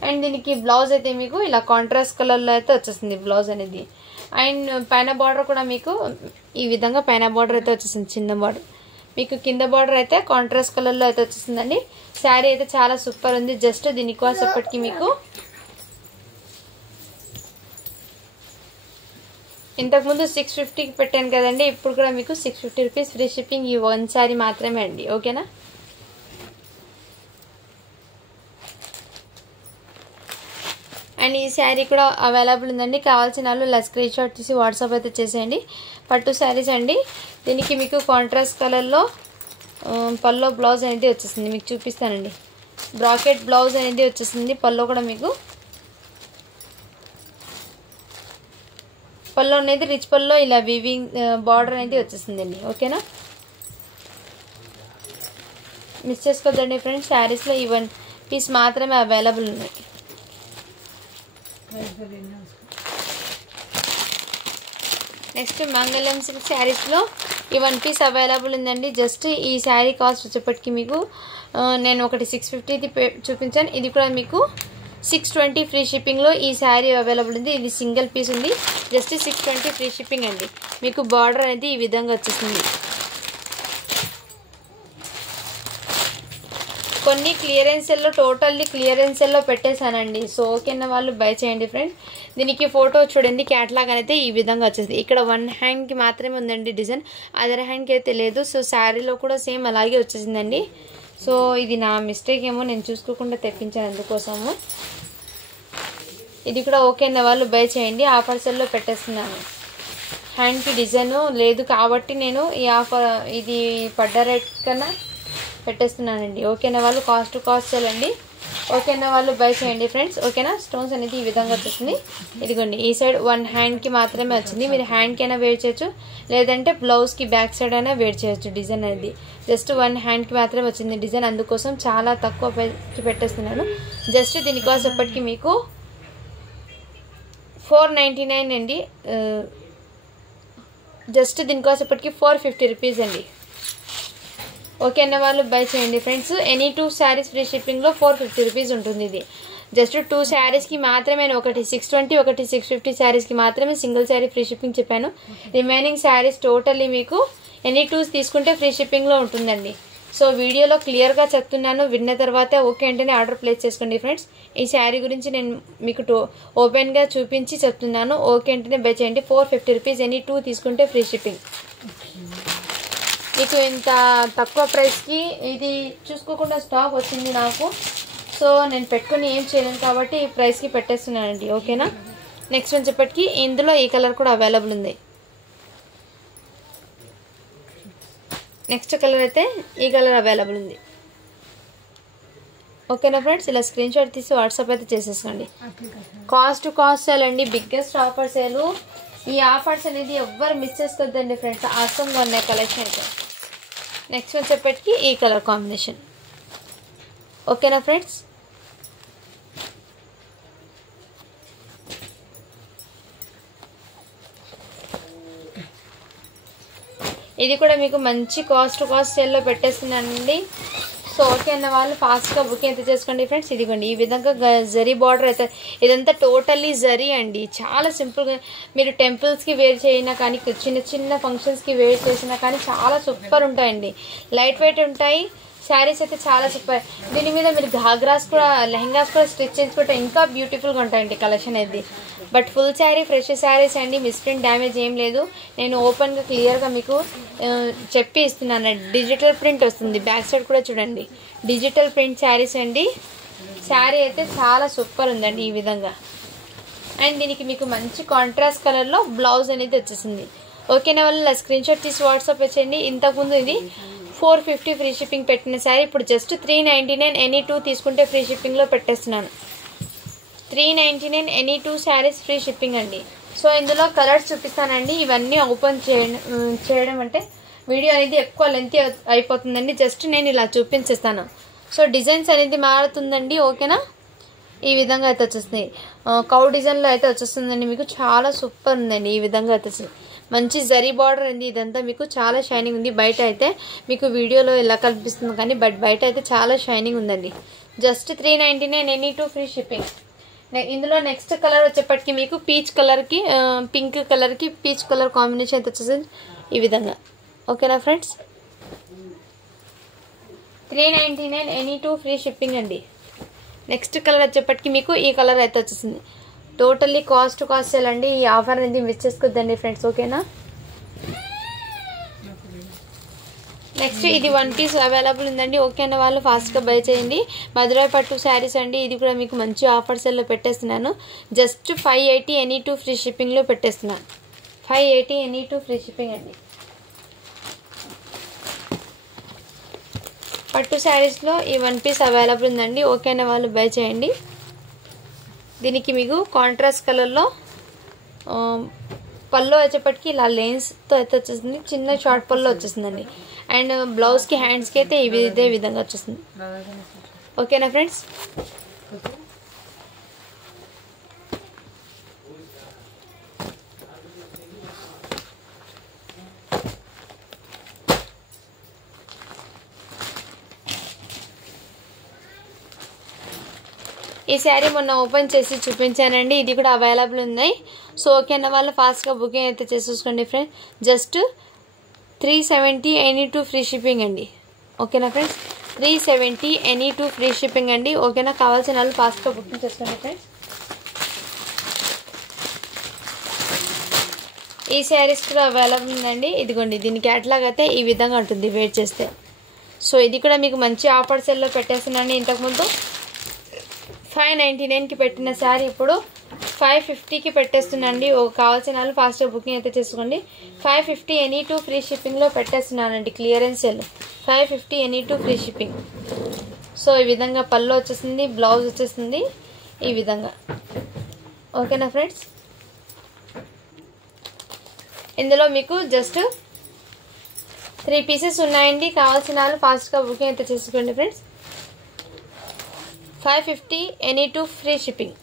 అండ్ దీనికి బ్లౌజ్ అయితే మీకు ఇలా కాంట్రాస్ట్ కలర్లో అయితే వచ్చేస్తుంది బ్లౌజ్ అనేది. అండ్ పైన బార్డర్ కూడా మీకు ఈ విధంగా పైన బార్డర్ అయితే వచ్చేస్తుంది. చిన్న బార్డర్ మీకు కింద బార్డర్ అయితే కాంట్రాస్ట్ కలర్లో అయితే వచ్చేస్తుందండి. శారీ అయితే చాలా సూపర్ ఉంది. జస్ట్ దీని కాస్ట్ ఎప్పటికీ మీకు ఇంతకుముందు 650కి పెట్టాను కదండి, ఇప్పుడు కూడా మీకు 650 రూపీస్ ఫ్రీ షిప్పింగ్ ఈ 1 శారీ మాత్రమే అండి. ఓకేనా. అండ్ ఈ శారీ కూడా అవైలబుల్ ఉందండి. కావాల్సిన వాళ్ళు ఇలా స్క్రీన్ షాట్ తీసి వాట్సాప్ అయితే చేసేయండి. పట్టు శారీస్ అండి. దీనికి మీకు కాంట్రాస్ట్ కలర్లో పల్లో బ్లౌజ్ అనేది వచ్చేస్తుంది. మీకు చూపిస్తానండి. బ్రాకెట్ బ్లౌజ్ అనేది వచ్చేస్తుంది. పల్లో కూడా మీకు పల్లో అనేది రిచ్ పల్లో ఇలా వీవింగ్ బార్డర్ అనేది వచ్చేస్తుందండి. ఓకేనా. మిస్ చేసుకోవద్దండి ఫ్రెండ్స్. శారీస్లో ఈ 1 పీస్ మాత్రమే అవైలబుల్ ఉన్నాయి. నెక్స్ట్ మంగళం సిల్క్ శారీస్లో ఈ 1 పీస్ అవైలబుల్ ఉందండి. జస్ట్ ఈ శారీ కాస్ట్ వచ్చేప్పటికి మీకు నేను ఒకటి 650ది చూపించాను. ఇది కూడా మీకు 620 ఫ్రీ షిప్పింగ్లో ఈ శారీ అవైలబుల్ ఉంది. ఇది సింగిల్ పీస్ ఉంది. జస్ట్ 620 ఫ్రీ షిప్పింగ్ అండి. మీకు బార్డర్ అనేది ఈ విధంగా వచ్చేస్తుంది. కొన్ని క్లియరెన్స్లో టోటల్లీ క్లియరెన్స్లో పెట్టేశానండి. సో ఓకేనా వాళ్ళు బై చేయండి ఫ్రెండ్స్. దీనికి ఫోటో చూడండి. క్యాట్లాగ్ అనేది ఈ విధంగా వచ్చేది. ఇక్కడ 1 హ్యాండ్కి మాత్రమే ఉందండి డిజైన్, అదర్ హ్యాండ్కి అయితే లేదు. సో శారీలో కూడా సేమ్ అలాగే వచ్చేసిందండి. సో ఇది నా మిస్టేక్ ఏమో, నేను చూసుకోకుండా తెప్పించాను అందుకోసము. ఇది కూడా ఓకేనా వాళ్ళు బై చేయండి. ఆఫర్ సెల్లో పెట్టేస్తున్నాను. హ్యాండ్కి డిజైన్ లేదు కాబట్టి నేను ఈ ఆఫర్ ఇది పడ్డ రేట్ కన్నా పెట్టేస్తున్నానండి. ఓకేనా వాళ్ళు కాస్ట్ చేయాలండి. ఓకేనా వాళ్ళు బై చేయండి ఫ్రెండ్స్. ఓకేనా. స్టోన్స్ అనేది ఈ విధంగా వచ్చేస్తుంది. ఇదిగోండి ఈ సైడ్ 1 హ్యాండ్కి మాత్రమే వచ్చింది. మీరు హ్యాండ్కి అయినా వేర్ చేయొచ్చు, లేదంటే బ్లౌజ్కి బ్యాక్ సైడ్ అయినా వేర్ చేయొచ్చు. డిజైన్ అనేది జస్ట్ 1 హ్యాండ్కి మాత్రమే వచ్చింది డిజైన్. అందుకోసం చాలా తక్కువ ప్రైస్కి పెట్టేస్తున్నాను. జస్ట్ దీనికోసం ఎప్పటికీ మీకు 499 అండి. జస్ట్ దీనికోసం ఎప్పటికీ 450 రూపీస్ అండి. ఓకేనా వాళ్ళు బై చేయండి ఫ్రెండ్స్. ఎనీ 2 శారీస్ ఫ్రీ షిప్పింగ్లో 450 రూపీస్ ఉంటుంది. ఇది జస్ట్ 2 శారీస్కి మాత్రమే, ఒకటి 620 ఒకటి 650 శారీస్కి మాత్రమే సింగిల్ శారీ ఫ్రీ షిప్పింగ్ చెప్పాను. రిమైనింగ్ శారీస్ టోటల్లీ మీకు ఎనీ 2 తీసుకుంటే ఫ్రీ షిప్పింగ్లో ఉంటుందండి. సో వీడియోలో క్లియర్గా చెప్తున్నాను. విన్న తర్వాత ఓకే అంటేనే ఆర్డర్ ప్లేస్ చేసుకోండి ఫ్రెండ్స్. ఈ శారీ గురించి నేను మీకు ఓపెన్గా చూపించి చెప్తున్నాను. ఓకే అంటేనే బై చేయండి. 450 రూపీస్ ఎనీ 2 తీసుకుంటే ఫ్రీ షిప్పింగ్. మీకు ఇంత తక్కువ ప్రైస్కి ఇది చూసుకోకుండా స్టాక్ వచ్చింది నాకు. సో నేను పెట్టుకుని ఏం చేయలేను కాబట్టి ఈ ప్రైస్కి పెట్టేస్తున్నానండి. ఓకేనా. నెక్స్ట్ వచ్చేప్పటికి ఇందులో ఈ కలర్ కూడా అవైలబుల్ ఉంది. నెక్స్ట్ కలర్ అయితే ఈ కలర్ అవైలబుల్ ఉంది. ఓకేనా ఫ్రెండ్స్. ఇలా స్క్రీన్ షాట్ తీసి వాట్సాప్ అయితే చేసేసుకోండి. కాస్ట్ సేల్ అండి. బిగ్గెస్ట్ ఆఫర్ సేలు. ఈ ఆఫర్స్ అనేది ఎవ్వరు మిస్ చేసుకోవద్దండి ఫ్రెండ్స్. ఆసంగా ఉన్నాయి కలెక్షన్ అయితే. నెక్స్ట్ వచ్చేప్పటికి ఈ కలర్ కాంబినేషన్ ఓకేనా ఫ్రెండ్స్. ఇది కూడా మీకు మంచి కాస్ట్ సేల్లో పెట్టేస్తున్నానండి. సో ఓకే అన్న వాళ్ళు ఫాస్ట్గా బుకింగ్ అయితే చేసుకోండి ఫ్రెండ్స్. ఇదిగోండి ఈ విధంగా జరీ బార్డర్ అయితే, ఇదంతా టోటల్లీ జరీ అండి. చాలా సింపుల్గా మీరు టెంపుల్స్కి వేర్ చేసినా కానీ, చిన్న చిన్న ఫంక్షన్స్కి వేర్ చేసినా కానీ చాలా సూపర్ ఉంటాయండి. లైట్ వెయిట్ ఉంటాయి శారీస్ అయితే చాలా సూపర్. దీని మీద మీరు ఘాగ్రాస్ కూడా, లెహంగాస్ కూడా స్టిచ్ చేసుకుంటే ఇంకా బ్యూటిఫుల్గా ఉంటాయండి కలెక్షన్ అయితే. But full sari fresh saris అండి, మిస్ప్రింట్ డ్యామేజ్ ఏం లేదు. నేను ఓపెన్గా క్లియర్గా మీకు చెప్పి ఇస్తున్నాను. డిజిటల్ ప్రింట్ వస్తుంది, బ్యాక్ సైడ్ కూడా చూడండి డిజిటల్ ప్రింట్ శారీస్ అండి. శారీ అయితే చాలా సూపర్ ఉందండి ఈ విధంగా. అండ్ దీనికి మీకు మంచి కాంట్రాస్ట్ కలర్లో బ్లౌజ్ అనేది వచ్చేసింది. ఓకేనా వాళ్ళు స్క్రీన్ షాట్ తీసి వాట్సాప్ వచ్చేయండి. ఇంతకుముందు ఇది 450 ఫ్రీ షిప్పింగ్ పెట్టిన శారీ ఇప్పుడు జస్ట్ 399 ఎనీ 2 తీసుకుంటే ఫ్రీ షిప్పింగ్లో పెట్టేస్తున్నాను. 399 ఎనీ 2 శారీస్ ఫ్రీ షిప్పింగ్ అండి. సో ఇందులో కలర్స్ చూపిస్తానండి. ఇవన్నీ ఓపెన్ చేయడం అంటే వీడియో అనేది ఎక్కువ లెంత్ అయిపోతుందండి. జస్ట్ నేను ఇలా చూపించేస్తాను. సో డిజైన్స్ అనేది మారుతుందండి. ఓకేనా, ఈ విధంగా అయితే వచ్చేస్తుంది. కౌ డిజైన్లో అయితే వచ్చేస్తుందండి. మీకు చాలా సూపర్ ఉందండి. ఈ విధంగా అయితే వస్తుంది. మంచి జరీ బార్డర్ అండి. ఇదంతా మీకు చాలా షైనింగ్ ఉంది. బయట అయితే మీకు వీడియోలో ఎలా కనిపిస్తుంది కానీ బయట అయితే చాలా షైనింగ్ ఉందండి. Just 399 any 2 free shipping. ఇందులో నెక్స్ట్ కలర్ వచ్చేప్పటికి మీకు పీచ్ కలర్కి పింక్ కలర్కి పీచ్ కలర్ కాంబినేషన్ అయితే వచ్చేసింది ఈ విధంగా. ఓకేనా ఫ్రెండ్స్, 399 ఎనీ 2 ఫ్రీ షిప్పింగ్ అండి. నెక్స్ట్ కలర్ వచ్చేప్పటికి మీకు ఈ కలర్ అయితే వచ్చేసింది. టోటల్లీ కాస్ట్ సేల్ అండి. ఈ ఆఫర్ అనేది మిస్ చేసుకోవద్దండి ఫ్రెండ్స్. ఓకేనా, నెక్స్ట్ ఇది 1 పీస్ అవైలబుల్ ఉందండి. ఓకే అన్న వాళ్ళు ఫాస్ట్గా బై చేయండి. మధురై పట్టు శారీస్ అండి. ఇది కూడా మీకు మంచి ఆఫర్ సేల్లో పెట్టేస్తున్నాను. జస్ట్ 580 ఎనీ 2 ఫ్రీ షిప్పింగ్లో పెట్టేస్తున్నాను. 580 ఎనీ 2 ఫ్రీ షిప్పింగ్ అండి. పట్టు శారీస్లో ఈ 1 పీస్ అవైలబుల్ ఉందండి. ఓకే అన్న వాళ్ళు బై చేయండి. దీనికి మీకు కాంట్రాస్ట్ కలర్లో పళ్ళు వచ్చేప్పటికి ఇలా లెన్స్తో అయితే వచ్చేస్తుంది. చిన్న షార్ట్ పళ్ళు వచ్చేస్తుందండి. అండ్ బ్లౌజ్కి హ్యాండ్స్కి అయితే ఇదే విధంగా వచ్చేస్తుంది. ఓకేనా ఫ్రెండ్స్, ఈ శారీ మొన్న ఓపెన్ చేసి చూపించానండి. ఇది కూడా అవైలబుల్ ఉన్నాయి. సో ఓకే అన్న వాళ్ళు ఫాస్ట్గా బుకింగ్ అయితే చేసేసుకోండి friends. Just 370 any 2 free shipping అండి. ఓకేనా ఫ్రెండ్స్, 370 ఎనీ 2 ఫ్రీ షిప్పింగ్ అండి. ఓకేనా, కావాల్సిన వాళ్ళు ఫాస్ట్గా బుకింగ్ చేసుకోండి ఫ్రెండ్స్. ఈ శారీస్ కూడా అవైలబుల్ ఉందండి. ఇదిగోండి దీని క్యాటలాగ్ అయితే ఈ విధంగా ఉంటుంది వెయిట్ చేస్తే. సో ఇది కూడా మీకు మంచి ఆఫర్ సెల్లో పెట్టేస్తున్నాను. ఇంతకుముందు 599కి పెట్టిన శారీ ఇప్పుడు 550కి పెట్టేస్తున్నానండి. కావాల్సిన వాళ్ళు ఫాస్ట్గా బుకింగ్ అయితే చేసుకోండి. 550 ఎనీ 2 ఫ్రీ షిప్పింగ్లో పెట్టేస్తున్నానండి. Clearance sale 550 any 2 free shipping. So ఈ విధంగా పళ్ళు వచ్చేసింది, బ్లౌజ్ వచ్చేసింది ఈ విధంగా. ఓకేనా ఫ్రెండ్స్, ఇందులో మీకు జస్ట్ 3 పీసెస్ ఉన్నాయండి. కావాల్సిన వాళ్ళు ఫాస్ట్గా బుకింగ్ అయితే చేసుకోండి friends. 550 any 2 free shipping.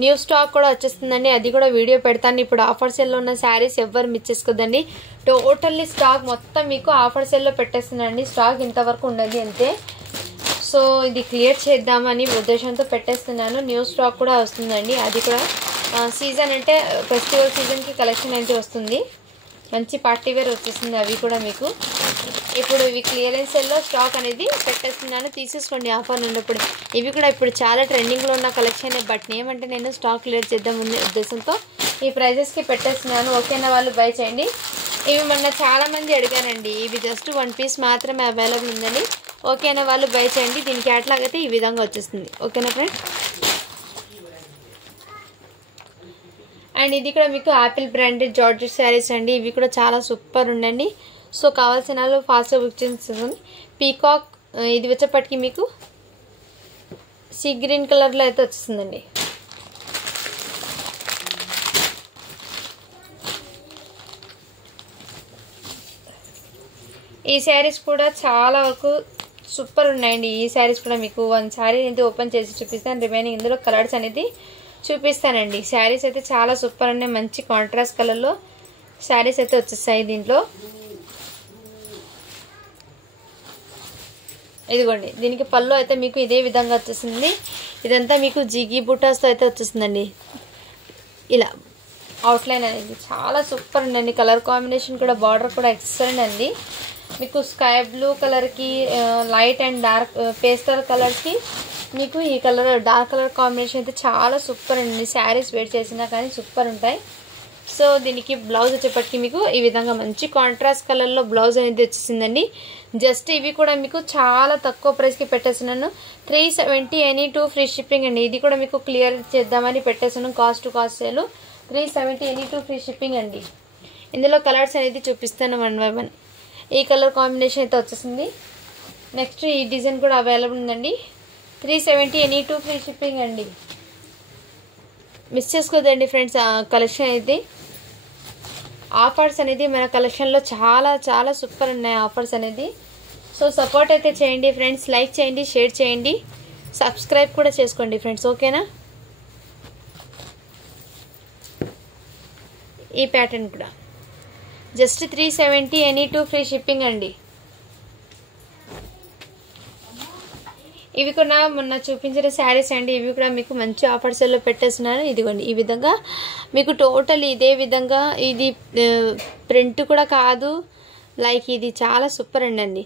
New stock కూడా వచ్చేస్తుందండి. అది కూడా వీడియో పెడతాను. ఇప్పుడు ఆఫర్ సెల్లో ఉన్న శారీస్ ఎవ్వరు మిస్ చేసుకోదండి. టోటల్లీ స్టాక్ మొత్తం మీకు ఆఫర్ సెల్లో పెట్టేస్తుందండి. స్టాక్ ఇంతవరకు ఉన్నది అంతే. సో ఇది క్లియర్ చేద్దామని ఉద్దేశంతో పెట్టేస్తున్నాను. న్యూ స్టాక్ కూడా వస్తుందండి. అది కూడా సీజన్ అంటే ఫెస్టివల్ సీజన్కి కలెక్షన్ అయితే వస్తుంది. మంచి పార్టీ వేర్ వచ్చేస్తుంది. అవి కూడా మీకు ఇప్పుడు ఇవి క్లియరెన్స్ సెల్లో స్టాక్ అనేది పెట్టేస్తున్నాను. తీసేసుకోండి ఆఫర్ ఉన్నప్పుడు. ఇవి కూడా ఇప్పుడు చాలా ట్రెండింగ్లో ఉన్న కలెక్షన్. బట్ ఏమంటే నేను స్టాక్ క్లియర్ చేద్దాం అనే ఉద్దేశంతో ఈ ప్రైజెస్కి పెట్టేస్తున్నాను. ఓకేనా వాళ్ళు బై చేయండి. ఇవి మొన్న చాలామంది అడిగానండి. ఇవి జస్ట్ 1 పీస్ మాత్రమే అవైలబుల్ ఉందండి. ఓకేనా వాళ్ళు బై చేయండి. దీని క్యాటలాగ్ అయితే ఈ విధంగా వచ్చేస్తుంది. ఓకేనా ఫ్రెండ్స్, అండ్ ఇది కూడా మీకు యాపిల్ బ్రాండెడ్ జార్జెట్ శారీస్ అండి. ఇవి కూడా చాలా సూపర్ ఉండండి. సో కావాల్సిన వాళ్ళు ఫాస్ట్గా బుక్ చేసుకొని. పీకాక్ ఇది వచ్చేప్పటికి మీకు సీ గ్రీన్ కలర్లో అయితే వచ్చేస్తుందండి. ఈ శారీస్ కూడా చాలా వరకు సూపర్ ఉన్నాయండి. ఈ శారీస్ కూడా మీకు వన్ శారీ అనేది ఓపెన్ చేసి చూపిస్తాను, రిమైనింగ్ ఇందులో కలర్స్ అనేది చూపిస్తానండి. శారీస్ అయితే చాలా సూపర్ ఉన్నాయి, మంచి కాంట్రాస్ట్ కలర్లో శారీస్ అయితే వచ్చేస్తాయి దీంట్లో. ఇదిగోండి, దీనికి పళ్ళు అయితే మీకు ఇదే విధంగా వచ్చేసింది. ఇదంతా మీకు జిగి బుటాస్తో అయితే వచ్చేసిందండి. ఇలా అవుట్లైన్ అనేది చాలా సూపర్ ఉందండి. కలర్ కాంబినేషన్ కూడా, బార్డర్ కూడా ఎక్సలెంట్ అండి. మీకు స్కై బ్లూ కలర్కి లైట్ అండ్ డార్క్ పేస్టల్ కలర్కి మీకు ఈ కలర్ డార్క్ కలర్ కాంబినేషన్ అయితే చాలా సూపర్ అండి. శారీస్ వేర్ చేసినా కానీ సూపర్ ఉంటాయి. సో దీనికి బ్లౌజ్ వచ్చేప్పటికి మీకు ఈ విధంగా మంచి కాంట్రాస్ట్ కలర్లో బ్లౌజ్ అనేది వచ్చేసిందండి. జస్ట్ ఇవి కూడా మీకు చాలా తక్కువ ప్రైస్కి పెట్టేస్తున్నాను. 370 ఎనీ 2 ఫ్రీ షిప్పింగ్ అండి. ఇది కూడా మీకు క్లియర్ చేద్దామని పెట్టేస్తున్నాను. Cost to cost sale 370 any 2 free shipping అండి. ఇందులో కలర్స్ అనేది చూపిస్తాను 1 by 1. ఈ కలర్ కాంబినేషన్ అయితే వచ్చేసింది. నెక్స్ట్ ఈ డిజైన్ కూడా అవైలబుల్ ఉందండి. 370 ఎనీ 2 ఫ్రీ షిప్పింగ్ అండి. మిస్ చేసుకోదండి ఫ్రెండ్స్. కలెక్షన్ అయితే ఆఫర్స్ అనేది మన కలెక్షన్లో చాలా చాలా సూపర్ ఉన్నాయి ఆఫర్స్ అనేది. సో సపోర్ట్ అయితే చేయండి ఫ్రెండ్స్, లైక్ చేయండి, షేర్ చేయండి, సబ్స్క్రైబ్ కూడా చేసుకోండి ఫ్రెండ్స్, ఓకేనా. ఈ ప్యాటర్న్ కూడా జస్ట్ 370 ఎనీ 2 ఫ్రీ షిప్పింగ్ అండి. ఇవి కూడా మొన్న చూపించిన శారీస్ అండి. ఇవి కూడా మీకు మంచి ఆఫర్స్లో పెట్టేస్తున్నాను. ఇదిగోండి, ఈ విధంగా మీకు టోటల్ ఇదే విధంగా, ఇది ప్రింట్ కూడా కాదు, లైక్ ఇది చాలా సూపర్ అండి.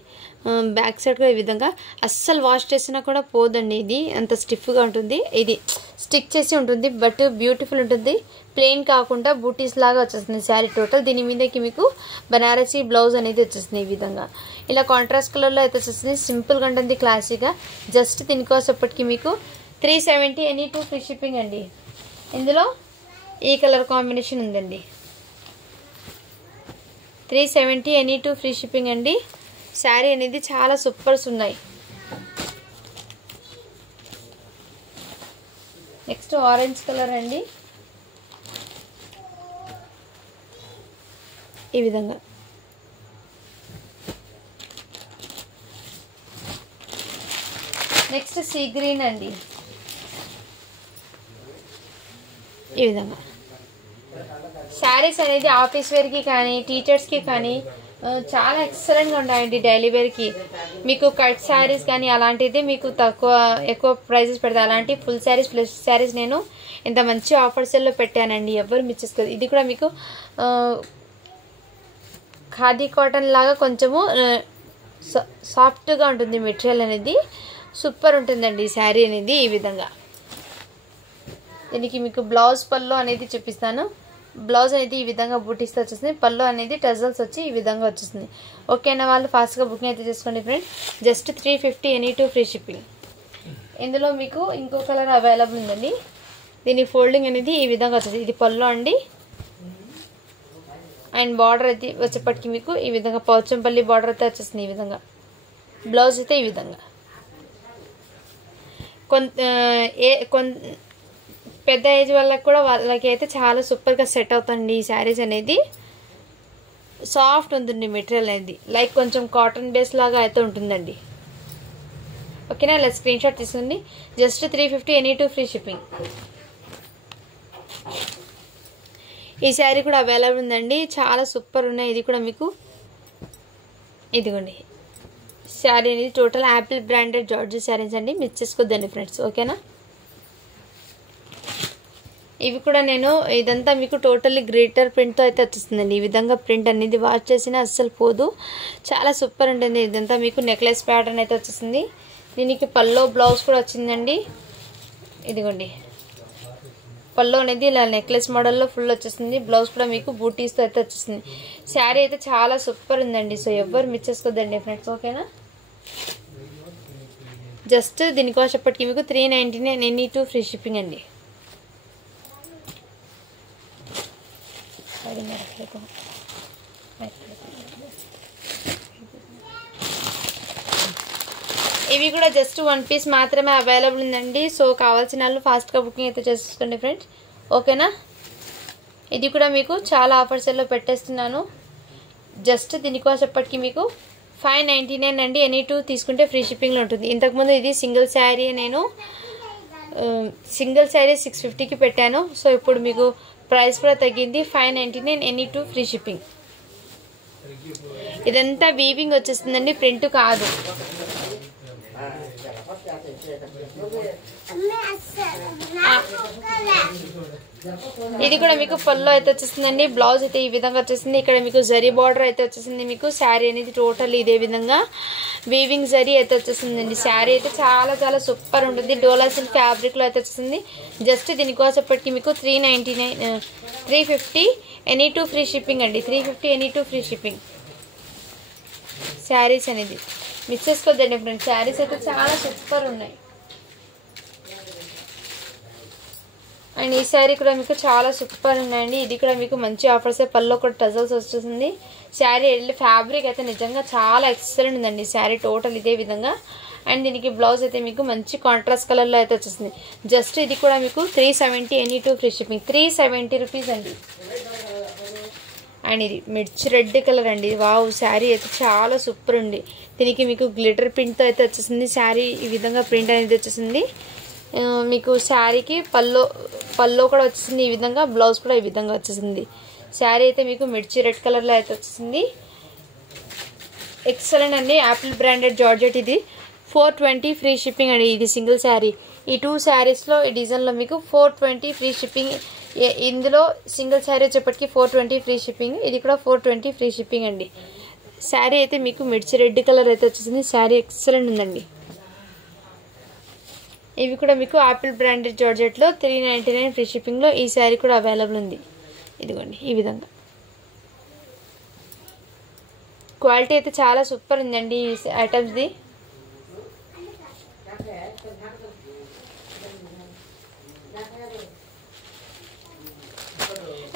బ్యాక్ సైడ్ కూడా ఈ విధంగా అస్సలు వాష్ చేసినా కూడా పోదండి. ఇది అంత స్టిఫ్గా ఉంటుంది, ఇది స్టిక్ చేసి ఉంటుంది, బట్ బ్యూటిఫుల్ ఉంటుంది. ప్లెయిన్ కాకుండా బూటీస్ లాగా వచ్చేస్తుంది శారీ టోటల్. దీని మీదకి మీకు బనారసీ బ్లౌజ్ అనేది వచ్చేస్తుంది. ఈ విధంగా ఇలా కాంట్రాస్ట్ కలర్లో అయితే వచ్చేస్తుంది. సింపుల్గా ఉంటుంది, క్లాసీగా. జస్ట్ దీనికోసప్పటికి మీకు 370 ఎనీ 2 ఫ్రీ షిప్పింగ్ అండి. ఇందులో ఈ కలర్ కాంబినేషన్ ఉందండి. 370 ఎనీ 2 ఫ్రీ షిప్పింగ్ అండి. శారీ అనేది చాలా సూపర్స్ ఉన్నాయి. నెక్స్ట్ ఆరెంజ్ కలర్ అండి. ఈ విధంగా నెక్స్ట్ సీ గ్రీన్ అండి. ఈ విధంగా శారీస్ అనేది ఆఫీస్ వేర్కి కానీ టీచర్స్కి కానీ చాలా ఎక్సలెంట్గా ఉంటాయండి. డైలీ వేర్కి మీకు కట్ శారీస్ కానీ అలాంటిది మీకు ఎక్కువ ప్రైజెస్ పెడతాయి. అలాంటి ఫుల్ శారీస్ ప్లస్ శారీస్ నేను ఇంత మంచి ఆఫర్స్లో పెట్టానండి, ఎవరు మిస్ చేసుకోదు. ఇది కూడా మీకు ఖాదీ కాటన్ లాగా కొంచెము సాఫ్ట్గా ఉంటుంది మెటీరియల్ అనేది. సూపర్ ఉంటుందండి ఈ శారీ అనేది. ఈ విధంగా దీనికి మీకు బ్లౌజ్ పళ్ళు అనేది చూపిస్తాను. బ్లౌజ్ అనేది ఈ విధంగా బూటీస్తో వచ్చేస్తుంది. పళ్ళు అనేది టజల్స్ వచ్చి ఈ విధంగా వచ్చేస్తుంది. ఓకేనా, వాళ్ళు ఫాస్ట్గా బుకింగ్ అయితే చేసుకోండి friends. Just 350 any 2 free shipping. ఇందులో మీకు ఇంకో కలర్ అవైలబుల్ ఉందండి. దీని ఫోల్డింగ్ అనేది ఈ విధంగా వచ్చేది. ఇది పళ్ళు అండి. అండ్ బార్డర్ అయితే వచ్చేప్పటికి మీకు ఈ విధంగా పోచంపల్లి బార్డర్ అయితే వచ్చేస్తుంది. ఈ విధంగా బ్లౌజ్ అయితే ఈ విధంగా పెద్ద ఏజ్ వాళ్ళకి కూడా వాళ్ళకి అయితే చాలా సూపర్గా సెట్ అవుతుంది ఈ శారీస్ అనేది. సాఫ్ట్ ఉంటుంది మెటీరియల్ అనేది, లైక్ కొంచెం కాటన్ బేస్ లాగా అయితే ఉంటుందండి. ఓకేనా, ఇలా స్క్రీన్ షాట్ తీసుకోండి. Just 350 any 2 free shipping. ఈ శారీ కూడా అవైలబుల్ ఉందండి, చాలా సూపర్ ఉన్నాయి. ఇది కూడా మీకు ఇదిగోండి శారీ అనేది total Apple branded georgette saris అండి, మిస్ చేసుకోద్దండి ఫ్రెండ్స్, ఓకేనా. ఇవి కూడా నేను ఇదంతా మీకు టోటల్లీ గ్లిటర్ ప్రింట్తో అయితే వచ్చేస్తుందండి. ఈ విధంగా ప్రింట్ అనేది వాష్ చేసినా అస్సలు పోదు, చాలా సూపర్ ఉంటుంది. ఇదంతా మీకు నెక్లెస్ ప్యాటర్న్ అయితే వచ్చేసింది. దీనికి పల్లో బ్లౌజ్ కూడా వచ్చిందండి. ఇదిగోండి పల్లో అనేది ఇలా నెక్లెస్ మోడల్లో ఫుల్ వచ్చేస్తుంది. బ్లౌజ్ కూడా మీకు బూటీస్తో అయితే వచ్చేస్తుంది. శారీ అయితే చాలా సూపర్ ఉందండి. సో ఎవ్వరు మిస్ చేసుకోద్దండి ఫ్రెండ్స్, ఓకేనా. జస్ట్ దీనికోసప్పటికి మీకు 399 ఎనీ 2 ఫ్రీ షిప్పింగ్ అండి. ఇవి కూడా జస్ట్ 1 పీస్ మాత్రమే అవైలబుల్ ఉందండి. సో కావాల్సిన వాళ్ళు ఫాస్ట్గా బుకింగ్ అయితే చేసుకోండి ఫ్రెండ్స్, ఓకేనా. ఇది కూడా మీకు చాలా ఆఫర్స్లో పెట్టేస్తున్నాను. జస్ట్ దీనికోసప్పటికి మీకు 599 అండి. ఎనీ 2 తీసుకుంటే ఫ్రీ షిప్పింగ్లో ఉంటుంది. ఇంతకుముందు ఇది సింగిల్ శారీ నేను సింగిల్ శారీ 650కి పెట్టాను. సో ఇప్పుడు మీకు ప్రైస్ కూడా తగ్గింది. 599 ఎనీ 2 ఫ్రీ షిప్పింగ్. ఇదంతా వీవింగ్ వచ్చేస్తుందండి, ప్రింట్ కాదు. ఇది కూడా మీకు పల్లో అయితే వచ్చేసిందండి. బ్లౌజ్ అయితే ఈ విధంగా వచ్చేసింది. ఇక్కడ మీకు జరీ బార్డర్ అయితే వచ్చేసింది. మీకు శారీ అనేది టోటల్ ఇదే విధంగా వీవింగ్ జరీ అయితే వచ్చేసిందండి. శారీ అయితే చాలా చాలా సూపర్ ఉంటుంది. డోలా సిల్క్ ఫ్యాబ్రిక్ లో అయితే వచ్చేసింది. జస్ట్ దీనికోసప్పటికి మీకు 350 ఎనీ 2 ఫ్రీ షిప్పింగ్ అండి. 350 ఎనీ 2 ఫ్రీ షిప్పింగ్. శారీస్ అనేది మిస్ చేసుకోవద్దండి ఫ్రెండ్స్. శారీస్ అయితే చాలా సూపర్ ఉన్నాయి. అండ్ ఈ శారీ కూడా మీకు చాలా సూపర్ ఉన్నాయండి. ఇది కూడా మీకు మంచి ఆఫర్స్. పల్లో కూడా టజల్స్ వచ్చేసింది. శారీ ఫ్యాబ్రిక్ అయితే నిజంగా చాలా ఎక్సలెంట్ ఉందండి. శారీ టోటల్ ఇదే విధంగా. అండ్ దీనికి బ్లౌజ్ అయితే మీకు మంచి కాంట్రాస్ట్ కలర్లో అయితే వచ్చేసింది. జస్ట్ ఇది కూడా మీకు 370 ఎనీ 2 ఫ్రీ షిప్పింగ్. 370 రూపీస్ అండి. అండ్ ఇది మిర్చి రెడ్ కలర్ అండి. వావ్, శారీ అయితే చాలా సూపర్ ఉంది. దీనికి మీకు గ్లిటర్ ప్రింట్తో అయితే వచ్చేసింది. శారీ ఈ విధంగా ప్రింట్ అనేది వచ్చేసింది. మీకు శారీకి పల్లో కూడా వచ్చేసింది ఈ విధంగా. బ్లౌజ్ కూడా ఈ విధంగా వచ్చేసింది. శారీ అయితే మీకు మిర్చి రెడ్ కలర్లో అయితే వచ్చేసింది. ఎక్సలెంట్ అండి. Apple branded georgette. ఇది 420 ఫ్రీ షిప్పింగ్ అండి. ఇది సింగిల్ శారీ. ఈ 2 శారీస్లో ఈ డిజైన్లో మీకు 420 ఫ్రీ షిప్పింగ్. ఇందులో సింగిల్ శారీ వచ్చేప్పటికి 420 ఫ్రీ షిప్పింగ్. ఇది కూడా 420 ఫ్రీ షిప్పింగ్ అండి. శారీ అయితే మీకు మిర్చి రెడ్ కలర్ అయితే వచ్చేసింది. శారీ ఎక్సలెంట్ ఉందండి. ఇవి కూడా మీకు యాపిల్ బ్రాండెడ్ జార్జెట్లో 399 ఫ్రీ షిప్పింగ్లో ఈ శారీ కూడా అవైలబుల్ ఉంది. ఇదిగోండి ఈ విధంగా. క్వాలిటీ అయితే చాలా సూపర్ ఉందండి ఈ ఐటమ్స్ది.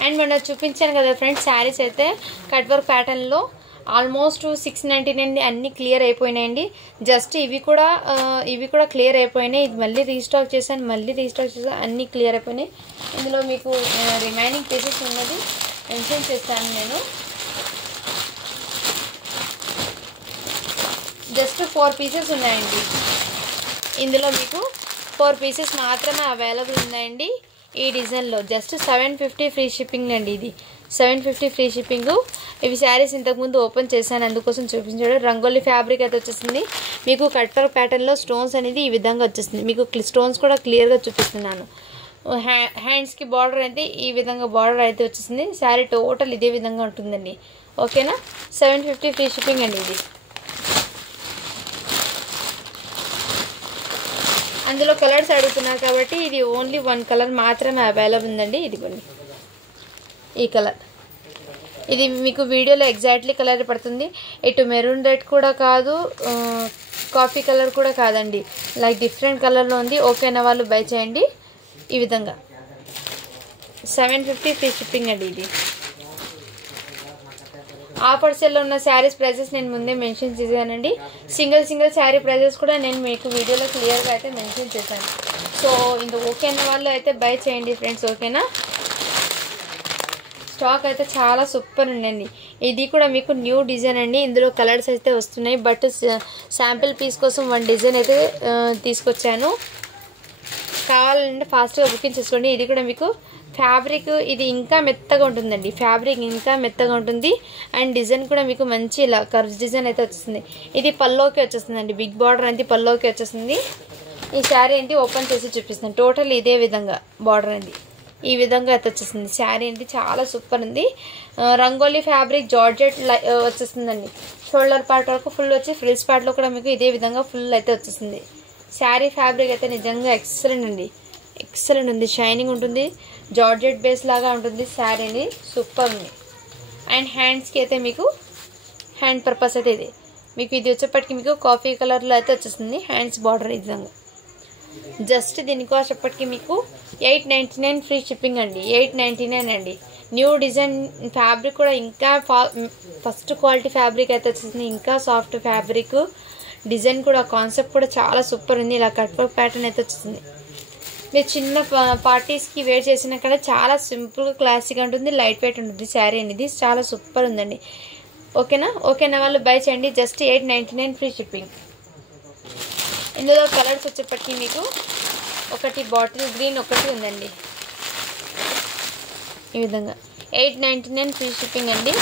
అండ్ మొన్న చూపించాను కదా ఫ్రెండ్స్, శారీస్ అయితే కట్ వర్క్ ప్యాటర్న్లో ఆల్మోస్ట్ 699 అన్నీ క్లియర్ అయిపోయినాయండి. జస్ట్ ఇవి కూడా క్లియర్ అయిపోయినాయి. ఇది మళ్ళీ రీస్టాక్ చేశాను, అన్నీ క్లియర్ అయిపోయినాయి. ఇందులో మీకు రిమైనింగ్ పీసెస్ ఉన్నది మెన్షన్ చేస్తాను నేను. జస్ట్ 4 పీసెస్ ఉన్నాయండి. ఇందులో మీకు 4 పీసెస్ మాత్రమే అవైలబుల్ ఉన్నాయండి ఈ డిజైన్లో. జస్ట్ 750 ఫ్రీ షిప్పింగ్ అండి. ఇది 750 ఫ్రీ షిప్పింగ్. ఇవి శారీస్ ఇంతకుముందు ఓపెన్ చేశాను, అందుకోసం చూపించాడు. రంగోలీ ఫ్యాబ్రిక్ అయితే వచ్చేసింది. మీకు కట్ వర్క్ ప్యాటర్న్లో స్టోన్స్ అనేది ఈ విధంగా వచ్చేసింది. మీకు స్టోన్స్ కూడా క్లియర్గా చూపిస్తున్నాను. హ్యాండ్స్కి బార్డర్ అయితే ఈ విధంగా బార్డర్ అయితే వచ్చేసింది. శారీ టోటల్ ఇదే విధంగా ఉంటుందండి. ఓకేనా? 750 ఫ్రీ షిప్పింగ్ అండి ఇది. అందులో కలర్స్ అడుగుతున్నారు కాబట్టి ఇది ఓన్లీ 1 కలర్ మాత్రమే అవైలబుల్ ఉందండి. ఇదిగోండి ఈ కలర్. ఇది మీకు వీడియోలో ఎగ్జాక్ట్లీ కలర్ పడుతుంది. ఇటు మెరూన్ రెడ్ కూడా కాదు, కాఫీ కలర్ కూడా కాదండి. లైక్ డిఫరెంట్ కలర్లో ఉంది. ఓకేనా వాళ్ళు బై చేయండి. ఈ విధంగా 750 ఫ్రీ షిప్పింగ్ అండి ఇది. ఆఫర్ సెల్లో ఉన్న శారీస్ ప్రైజెస్ నేను ముందే మెన్షన్ చేశానండి. సింగిల్ శారీ ప్రైజెస్ కూడా నేను మీకు వీడియోలో క్లియర్గా అయితే మెన్షన్ చేశాను. సో ఇంత ఓకే అన్న వాళ్ళు అయితే బై చేయండి ఫ్రెండ్స్. ఓకేనా? స్టాక్ అయితే చాలా సూపర్ ఉండండి. ఇది కూడా మీకు న్యూ డిజైన్ అండి. ఇందులో కలర్స్ అయితే వస్తున్నాయి. బట్ శాంపిల్ పీస్ కోసం 1 డిజైన్ అయితే తీసుకొచ్చాను. కావాలంటే ఫాస్ట్గా బుకింగ్ చేసుకోండి. ఇది కూడా మీకు ఫ్యాబ్రిక్ ఇది ఇంకా మెత్తగా ఉంటుందండి. ఫ్యాబ్రిక్ ఇంకా మెత్తగా ఉంటుంది. అండ్ డిజైన్ కూడా మీకు మంచి ఇలా కర్వ్స్ డిజైన్ అయితే వచ్చేస్తుంది. ఇది పల్లోకి వచ్చేస్తుందండి. బిగ్ బార్డర్ అనేది పల్లోకి వచ్చేస్తుంది. ఈ శారీ ఏంటి ఓపెన్ చేసి చూపిస్తాను. టోటల్ ఇదే విధంగా బార్డర్ అండి ఈ విధంగా అయితే వచ్చేస్తుంది. శారీ ఏంటి చాలా సూపర్ ఉంది. రంగోలీ ఫ్యాబ్రిక్ జార్జెట్ వచ్చేస్తుందండి. షోల్డర్ పార్ట్ వరకు ఫుల్ వచ్చి ఫ్రిల్స్ పార్ట్లో కూడా మీకు ఇదే విధంగా ఫుల్ అయితే వచ్చేస్తుంది. శారీ ఫ్యాబ్రిక్ అయితే నిజంగా ఎక్సలెంట్ అండి. ఎక్సలెంట్ ఉంది. షైనింగ్ ఉంటుంది. జార్జెట్ బేస్ లాగా ఉంటుంది. శారీని సూపర్ ఉంది. అండ్ హ్యాండ్స్కి అయితే మీకు హ్యాండ్ పర్పస్ అయితే ఇది మీకు ఇది వచ్చేప్పటికి మీకు కాఫీ కలర్లో అయితే వచ్చేస్తుంది. హ్యాండ్స్ బార్డర్ ఈ విధంగా. జస్ట్ దీనికోసప్పటికి మీకు 899 ఫ్రీ షిప్పింగ్ అండి. 899 అండి. న్యూ డిజైన్ ఫ్యాబ్రిక్ కూడా ఇంకా ఫస్ట్ క్వాలిటీ ఫ్యాబ్రిక్ అయితే వచ్చేసింది. ఇంకా సాఫ్ట్ ఫ్యాబ్రిక్. డిజైన్ కూడా కాన్సెప్ట్ కూడా చాలా సూపర్ ఉంది. ఇలా కట్ వర్క్ ప్యాటర్న్ అయితే వచ్చేసింది. మీరు చిన్న పార్టీస్కి వేర్ చేసినా కూడా చాలా సింపుల్గా క్లాసిక్గా ఉంటుంది. లైట్ వెయిట్ ఉంటుంది. శారీ అనేది చాలా సూపర్ ఉందండి. ఓకేనా. ఓకేనా వాళ్ళు బై చేయండి. Just 899 free shipping. ఇందులో కలర్స్ వచ్చేప్పటికీ మీకు ఒకటి బాటిల్ గ్రీన్ ఒకటి ఉందండి. ఈ విధంగా 899 ఫ్రీ షిప్పింగ్ అండి.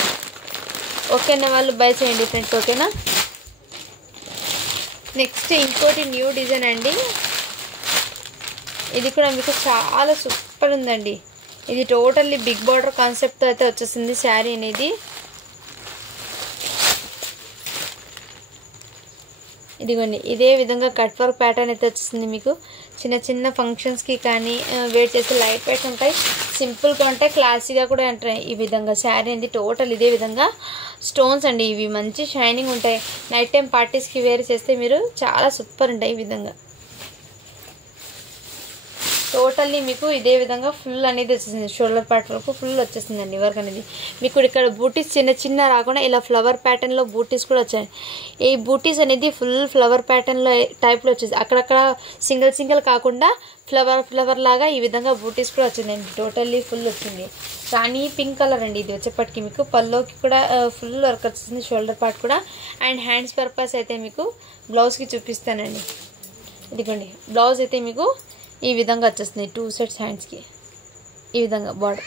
ఓకేనా వాళ్ళు బై చేయండి ఫ్రెండ్స్. ఓకేనా. నెక్స్ట్ ఇంకోటి న్యూ డిజైన్ అండి. ఇది కూడా మీకు చాలా సూపర్ ఉందండి. ఇది టోటల్లీ బిగ్ బార్డర్ కాన్సెప్ట్తో అయితే వచ్చేసింది శారీ అనేది. ఇదిగోండి ఇదే విధంగా కట్ వర్క్ ప్యాటర్న్ అయితే వచ్చేసింది మీకు. చిన్న చిన్న ఫంక్షన్స్కి కానీ వేర్ చేస్తే లైట్ వెయిట్ ఉంటాయి, సింపుల్గా ఉంటాయి, క్లాసీగా కూడా ఉంటాయి. ఈ విధంగా శారీ అనేది టోటల్ ఇదే విధంగా స్టోన్స్ అండి. ఇవి మంచి షైనింగ్ ఉంటాయి. నైట్ టైం పార్టీస్కి వేర్ చేస్తే మీరు చాలా సూపర్ ఉంటాయి. ఈ విధంగా టోటల్లీ మీకు ఇదే విధంగా ఫుల్ అనేది వచ్చేసింది. షోల్డర్ పార్ట్ వరకు ఫుల్ వచ్చేసిందండి వర్క్ అనేది. మీకు ఇక్కడ బూటీస్ చిన్న చిన్న రాకుండా ఇలా ఫ్లవర్ ప్యాటర్న్లో బూటీస్ కూడా వచ్చాయి. ఈ బూటీస్ అనేది ఫుల్ ఫ్లవర్ ప్యాటర్న్లో టైప్లో వచ్చేసి అక్కడక్కడ సింగిల్ సింగిల్ కాకుండా ఫ్లవర్ లాగా ఈ విధంగా బూటీస్ కూడా వచ్చిందండి. టోటల్లీ ఫుల్ వచ్చింది. కానీ పింక్ కలర్ అండి ఇది వచ్చేప్పటికి. మీకు పల్లోకి కూడా ఫుల్ వర్క్ వచ్చేసింది, షోల్డర్ పార్ట్ కూడా. అండ్ హ్యాండ్స్ పర్పస్ అయితే మీకు బ్లౌజ్కి చూపిస్తానండి. ఇదిగోండి బ్లౌజ్ అయితే మీకు ఈ విధంగా వచ్చేస్తుంది 2 సెట్స్ హ్యాండ్స్కి. ఈ విధంగా బార్డర్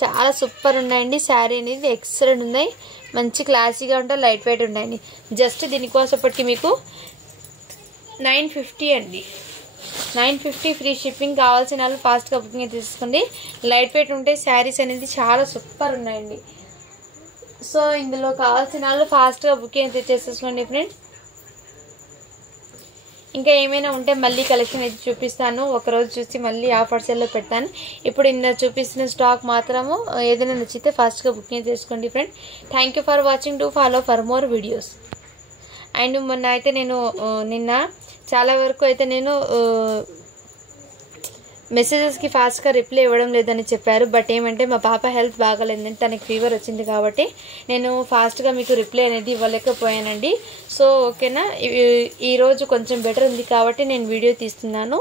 చాలా సూపర్ ఉన్నాయండి. శారీ అనేది ఎక్సలెంట్ ఉన్నాయి, మంచి క్లాసీగా ఉంటాయి, లైట్ వెయిట్ ఉన్నాయండి. జస్ట్ దీనికోసప్పటికి మీకు 950 అండి. 950 ఫ్రీ షిప్పింగ్. కావాల్సిన వాళ్ళు ఫాస్ట్గా బుకింగ్ తీసుకోండి. లైట్ వెయిట్ ఉంటాయి శారీస్ అనేది, చాలా సూపర్ ఉన్నాయండి. సో ఇందులో కావాల్సిన వాళ్ళు ఫాస్ట్గా బుకింగ్ తెచ్చేసుకోండి ఫ్రెండ్స్. ఇంకా ఏమైనా ఉంటే మళ్ళీ కలెక్షన్ అయితే చూపిస్తాను. ఒకరోజు చూసి మళ్ళీ ఆఫర్ సేల్లో పెడతాను. ఇప్పుడు ఇందులో చూపిస్తున్న స్టాక్ మాత్రము ఏదైనా నచ్చితే ఫాస్ట్గా బుకింగ్ చేసుకోండి friend. Thank you for watching. To follow for more videos. And మొన్న అయితే నేను నిన్న చాలా వరకు అయితే నేను మెసేజెస్కి ఫాస్ట్గా రిప్లై ఇవ్వడం లేదని చెప్పారు. బట్ ఏమంటే మా పాప హెల్త్ బాగాలేదండి, తనకి ఫీవర్ వచ్చింది కాబట్టి నేను ఫాస్ట్గా మీకు రిప్లై అనేది ఇవ్వలేకపోయానండి. సో ఓకేనా, ఈరోజు కొంచెం బెటర్ ఉంది కాబట్టి నేను వీడియో తీస్తున్నాను.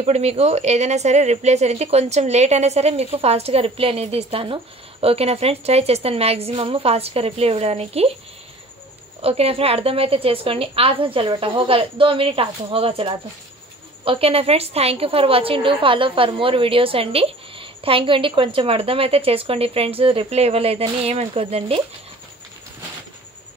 ఇప్పుడు మీకు ఏదైనా సరే రిప్లైస్ అనేది కొంచెం లేట్ అయినా సరే మీకు ఫాస్ట్గా రిప్లై అనేది ఇస్తాను. ఓకేనా ఫ్రెండ్స్, ట్రై చేస్తాను మ్యాక్సిమమ్ ఫాస్ట్గా రిప్లై ఇవ్వడానికి. ఓకేనా ఫ్రెండ్, అర్థమైతే చేసుకోండి. ఆతో చలబట హోగా 2 మినిట్ ఆతో హోగా చలాతో. ఓకేనా friends, thank you for watching. Do follow for more videos అండి. థ్యాంక్ యూ అండి. కొంచెం అర్థమైతే చేసుకోండి ఫ్రెండ్స్, రిప్లై ఇవ్వలేదని ఏమనుకోద్దండి.